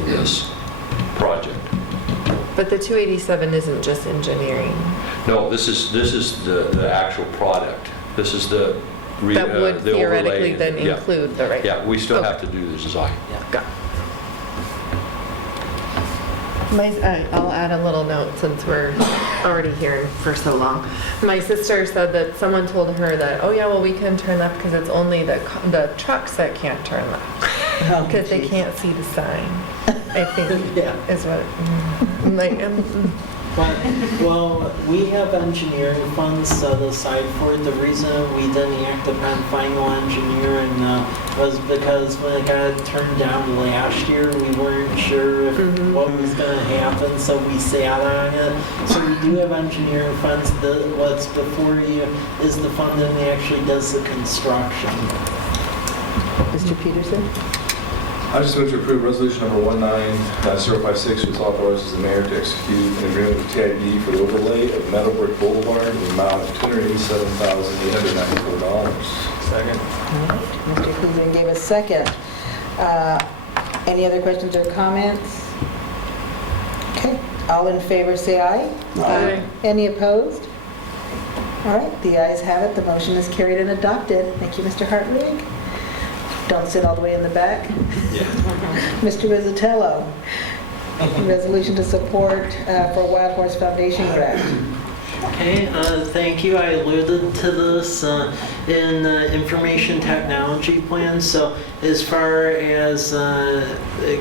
this project. But the 287 isn't just engineering. No, this is the actual product. This is the That would the overlay, theoretically then yeah. include the right. Yeah, we still Okay. have to do the design. Got it. I'll add a little note since we're already hearing for so long. My sister said that someone told her that, oh yeah, well, we can turn left because it's only the trucks that can't turn left. Because they can't see the sign, I think, is what, I'm like, But, well, we have engineering funds set aside for it. The reason we didn't act upon final engineering was because when it got turned down last year, we weren't sure if what was going to happen, so we sat on it. So we do have engineering funds. What's before you is the fund that actually does the construction. Mr. Peterson? I just move to approve resolution number 19-056, which authorizes the mayor to execute an agreement with TID for the overlay of Meadowbrook Boulevard in the amount of $287,894. Second. All right, Mr. Coogan gave a second. Any other questions or comments? Okay, all in favor say aye. Aye. Any opposed? All right, the ayes have it, the motion is carried and adopted. Thank you, Mr. Hartwig. Don't sit all the way in the back. Mr. Rizzatello, resolution to support for Wild Horse Foundation grant. Okay, thank you. I alluded to this in the information technology plan. So as far as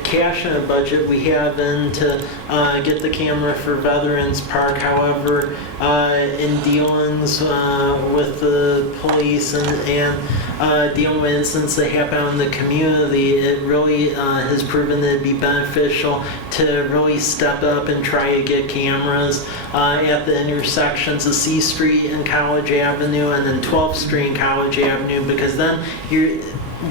cash in a budget, we have in to get the camera for Veterans Park. However, in dealings with the police and dealing with incidents that happen in the community, it really has proven to be beneficial to really step up and try to get cameras at the intersections of C Street and College Avenue and then 12th Street and College Avenue, because then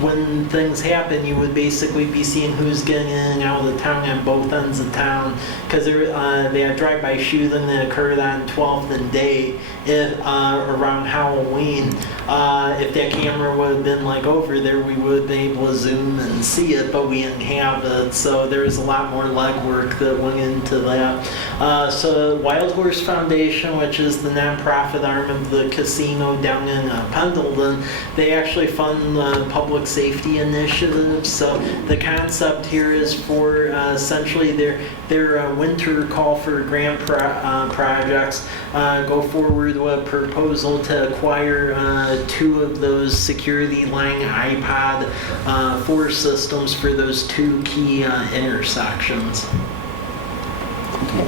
when things happen, you would basically be seeing who's getting in and out of the town at both ends of town, because they had drive-by shooting that occurred on 12th and Day around Halloween. If that camera would have been like over there, we would have been able to zoom and see it, but we didn't have it, so there was a lot more legwork that went into that. So Wild Horse Foundation, which is the nonprofit arm of the casino down in Pendleton, they actually fund public safety initiatives. So the concept here is for essentially their winter call for grant projects go forward with a proposal to acquire 2 of those security line iPod 4 systems for those 2 key intersections. Okay.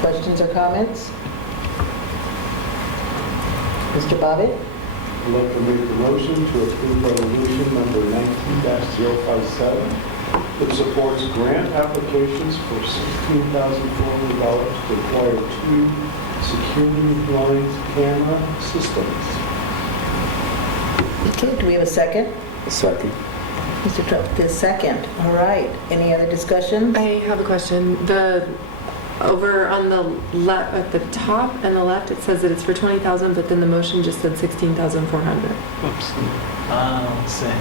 Questions or comments? Mr. Bobbitt? I'd like to make the motion to approve resolution number 19-057 that supports grant applications for $16,400 to acquire 2 security lines camera systems. Okay, do we have a second? Second. Mr. Trump, the second. All right. Any other discussion? I have a question. Over on the left, at the top and the left, it says that it's for 20,000, but then the motion just said 16,400. Oops. Let's see.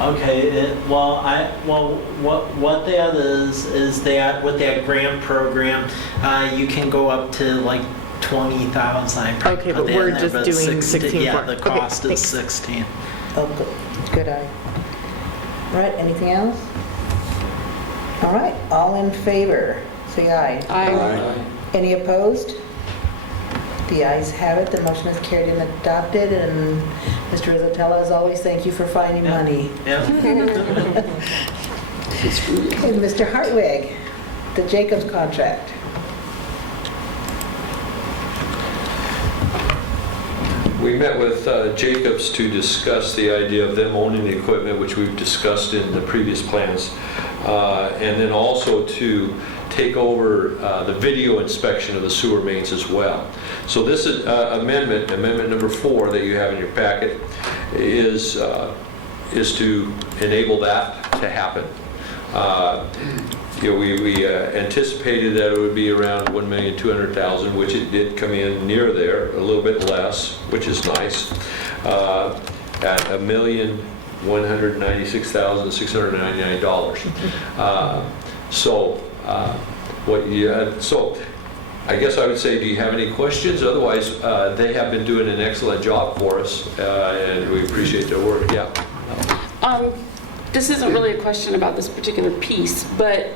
Okay. What that is that with that grant program, you can go up to like 20,000. Okay, but we're just doing 16. Yeah, the cost is thanks. 16. Oh, good eye. All right, anything else? All right, all in favor, say aye. Aye. Any opposed? The ayes have it, the motion is carried and adopted, and Mr. Rizzatello, as always, thank you for finding money. Yeah. Okay, Mr. Hartwig, the Jacobs contract. We met with Jacobs to discuss the idea of them owning the equipment, which we've discussed in the previous plans, and then also to take over the video inspection of the sewer mains as well. So this is amendment number 4 that you have in your packet is to enable that to happen. We anticipated that it would be around $1,200,000, which it did come in near there, a little bit less, which is nice, at $1,196,699. So I guess I would say, do you have any questions? Otherwise, they have been doing an excellent job for us, and we appreciate their work. Yeah. This isn't really a question about this particular piece, but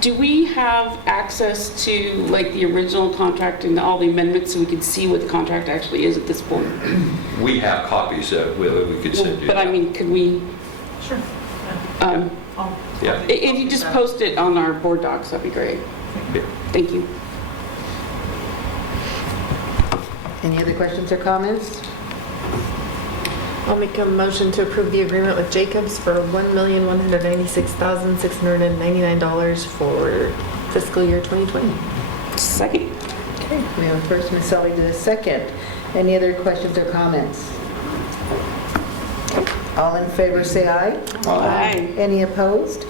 do we have access to like the original contract and all the amendments so we can see what the contract actually is at this point? We have copies that we could send you. But I mean, could we? Sure. Yeah. If you just post it on our board docs, that'd be great. Thank you. Any other questions or comments? I'll make a motion to approve the agreement with Jacobs for $1,196,699 for fiscal year 2020. Second. Okay, we have a first, Ms. Sully, to the second. Any other questions or comments? All in favor, say aye. Aye. Any opposed?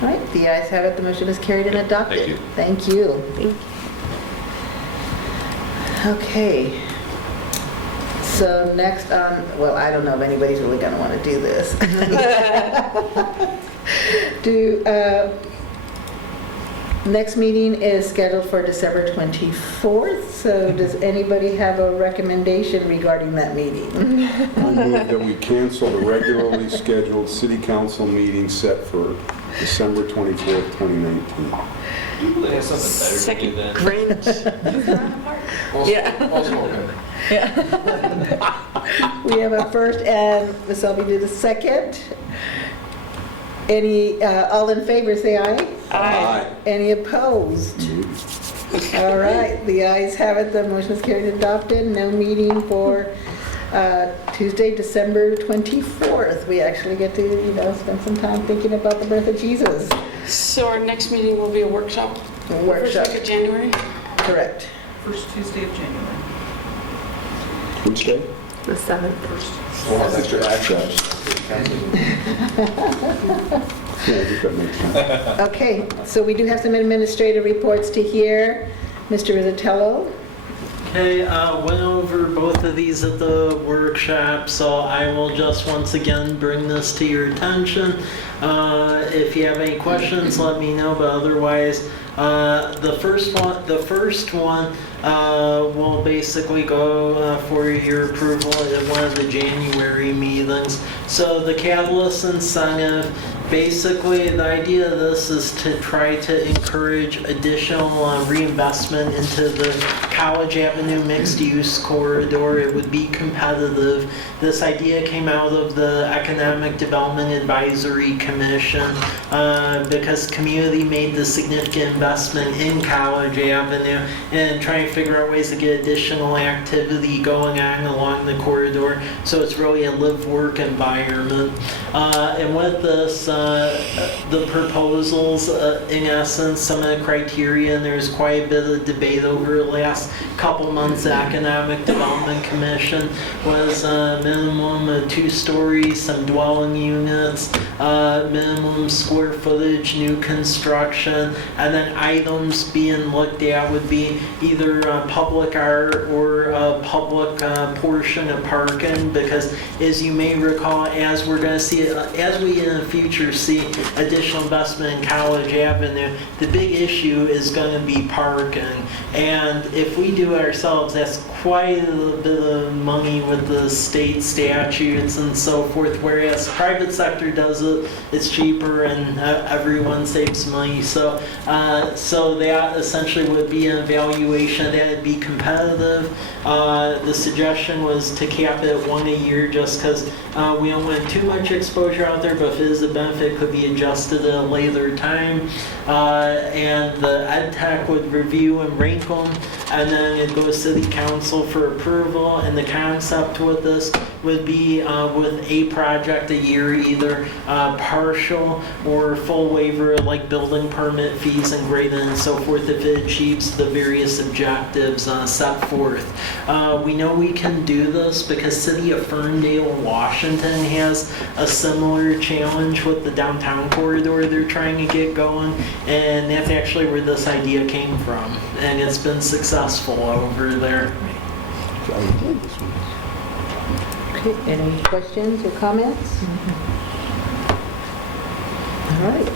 All right, the ayes have it. The motion is carried and adopted. Thank you. Thank you. Okay. So next on, well, I don't know if anybody's really going to want to do this. Next meeting is scheduled for December 24th. So does anybody have a recommendation regarding that meeting? I move that we cancel the regularly scheduled city council meeting set for December 24th, 2019. They have something better to do then. We have a first and Ms. Selby did a second. Any, all in favor, say aye. Aye. Any opposed? All right, the ayes have it. The motion is carried and adopted. No meeting for Tuesday, December 24th. We actually get to, spend some time thinking about the birth of Jesus. So our next meeting will be a workshop? Workshop. First week of January? Correct. First Tuesday of January. Which day? The 7th. We'll have extra access. Yeah, I think that makes sense. Okay, so we do have some administrative reports to hear. Mr. Rizzatello? Okay, went over both of these at the workshop, so I will just once again bring this to your attention. If you have any questions, let me know, but otherwise, the first one will basically go for your approval at one of the January meetings. So the Catalyst incentive, basically the idea of this is to try to encourage additional reinvestment into the College Avenue mixed-use corridor. It would be competitive. This idea came out of the Economic Development Advisory Commission because community made the significant investment in College Avenue and trying to figure out ways to get additional activity going on along the corridor. So it's really a live-work environment. And with this, the proposals, in essence, some of the criteria, and there's quite a bit of debate over the last couple months. The Economic Development Commission was a minimum of 2 stories, some dwelling units, minimum square footage, new construction, and then items being looked at would be either public art or a public portion of parking, because as you may recall, as we're going to see, as we in the future see additional investment in College Avenue, the big issue is going to be parking. And if we do it ourselves, that's quite a bit of money with the state statutes and so forth, whereas the private sector does it, it's cheaper and everyone saves money. So that essentially would be an evaluation that would be competitive. The suggestion was to cap it at 1 a year just because we don't want too much exposure out there, but if it is a benefit, it could be adjusted at a later time. And the Ed Tech would review and rank them, and then it goes to the council for approval. And the concept with this would be with a project a year, either partial or full waiver like building permit fees and grading and so forth if it achieves the various objectives set forth. We know we can do this because City of Ferndale, Washington has a similar challenge with the downtown corridor they're trying to get going, and that's actually where this idea came from, and it's been successful over there. Okay, any questions or comments? All right.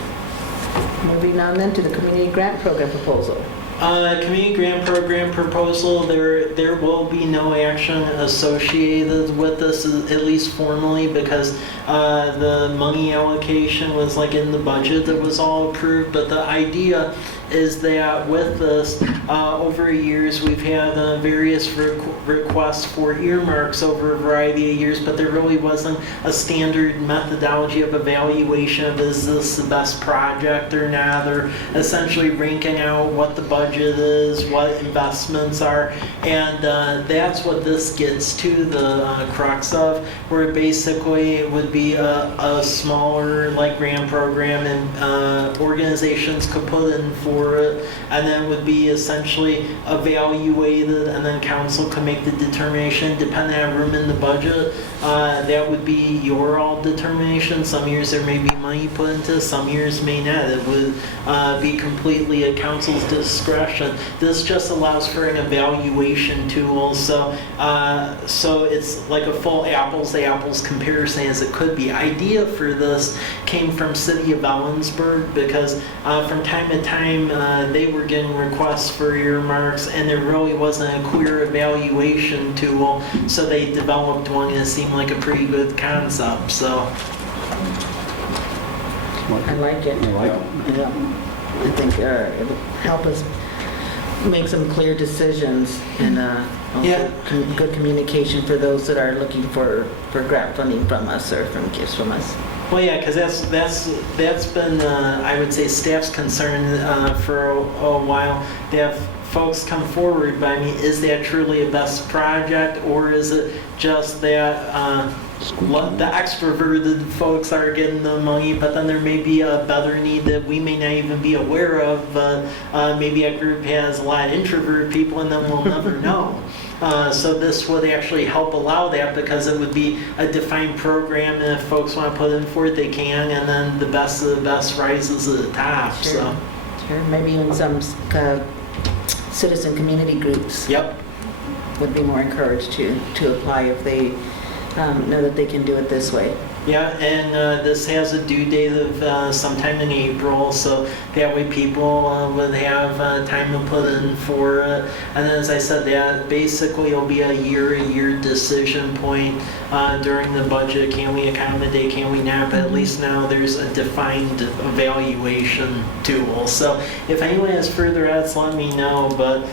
Moving on then to the Community Grant Program proposal. Community grant program proposal, there will be no action associated with this, at least formally, because the money allocation was like in the budget that was all approved. But the idea is that with this, over years, we've had various requests for earmarks over a variety of years, but there really wasn't a standard methodology of evaluation of is this the best project or not, or essentially ranking out what the budget is, what investments are, and that's what this gets to the crux of, where basically it would be a smaller like grant program and organizations could put in for it, and then would be essentially evaluated, and then council can make the determination depending on room in the budget. That would be your all determination. Some years there may be money put into, some years may not. It would be completely at council's discretion. This just allows for an evaluation tool, so it's like a full apples to apples comparison as it could be. Idea for this came from City of Ellensburg, because from time to time they were getting requests for earmarks and there really wasn't a clear evaluation tool, so they developed one and it seemed like a pretty good concept. So I like it. Yeah. I think it would help us make some clear decisions and also good communication for those that are looking for grant funding from us or from gifts from us. well, yeah, because that's been I would say staff's concern for a while. They have folks come forward, but I mean, is that truly a best project, or is it just that the extroverted folks are getting the money, but then there may be a better need that we may not even be aware of, but maybe a group has a lot of introvert people and then we'll never know. So this would actually help allow that, because it would be a defined program, and if folks want to put in for it, they can, and then the best of the best rises to the top. Sure. So. Sure, maybe in some citizen community groups. Yep. Would be more encouraged to apply if they know that they can do it this way. Yeah, and this has a due date of sometime in April, so that way people would have time to put in for it. And then, as I said, that basically it'll be a year decision point during the budget. Can we accommodate, can we not? But at least now there's a defined evaluation tool. So if anyone has further ads, let me know. But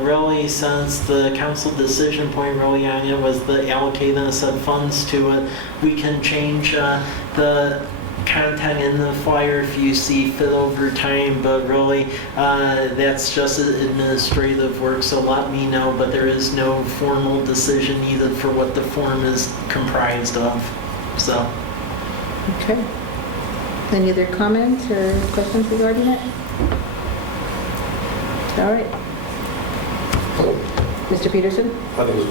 really, since the council decision point really on it was the allocating a set of funds to it, we can change the content in the flyer if you see fit over time, but really that's just administrative work, so let me know. But there is no formal decision needed for what the form is comprised of. So. Okay. Any other comments or questions regarding it? All right. Mr. Peterson? I think it was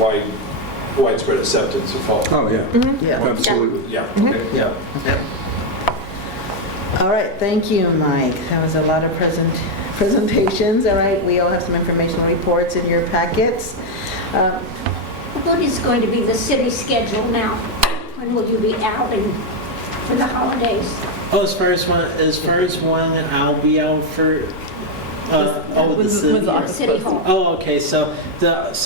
widespread acceptance of all. Oh, yeah. Mm-hmm. Yeah. Absolutely. Yeah. Mm-hmm. Yeah. All right, thank you, Mike. That was a lot of presentations. All right, we all have some informational reports in your packets. What is going to be the city schedule now? When will you be outing for the holidays? Oh, as far as when I'll be out for. The City Hall. Oh, okay. So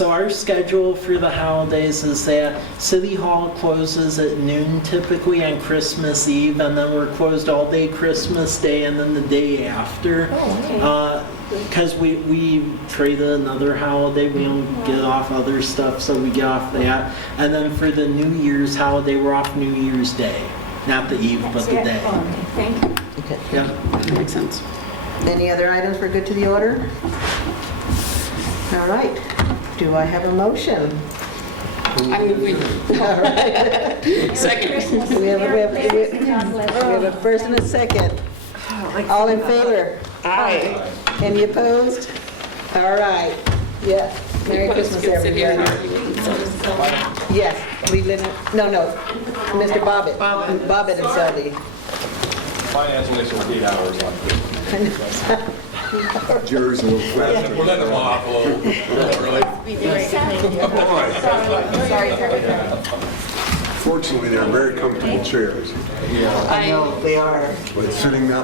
our schedule for the holidays is that City Hall closes at noon typically on Christmas Eve, and then we're closed all day Christmas Day and then the day after. Oh, okay. Because we traded another holiday, we don't get off other stuff, so we get off that. And then for the New Year's holiday, we're off New Year's Day, not the eve, but the day. Oh, okay, thank you. Okay. Yeah. That makes sense. Any other items for good to the order? All right. Do I have a motion? I move we. All right. Second. We have a first and a second. All in favor? Aye. Any opposed? All right. Yes. Merry Christmas, everybody. Yes. We live in, no. Mr. Bobbitt. Bobbitt and Selby. Finance wasted 8 hours on this. Jerry's a little flat. We're letting them off a little early. Sorry. Fortunately, they're very comfortable chairs. I know, they are. But sitting down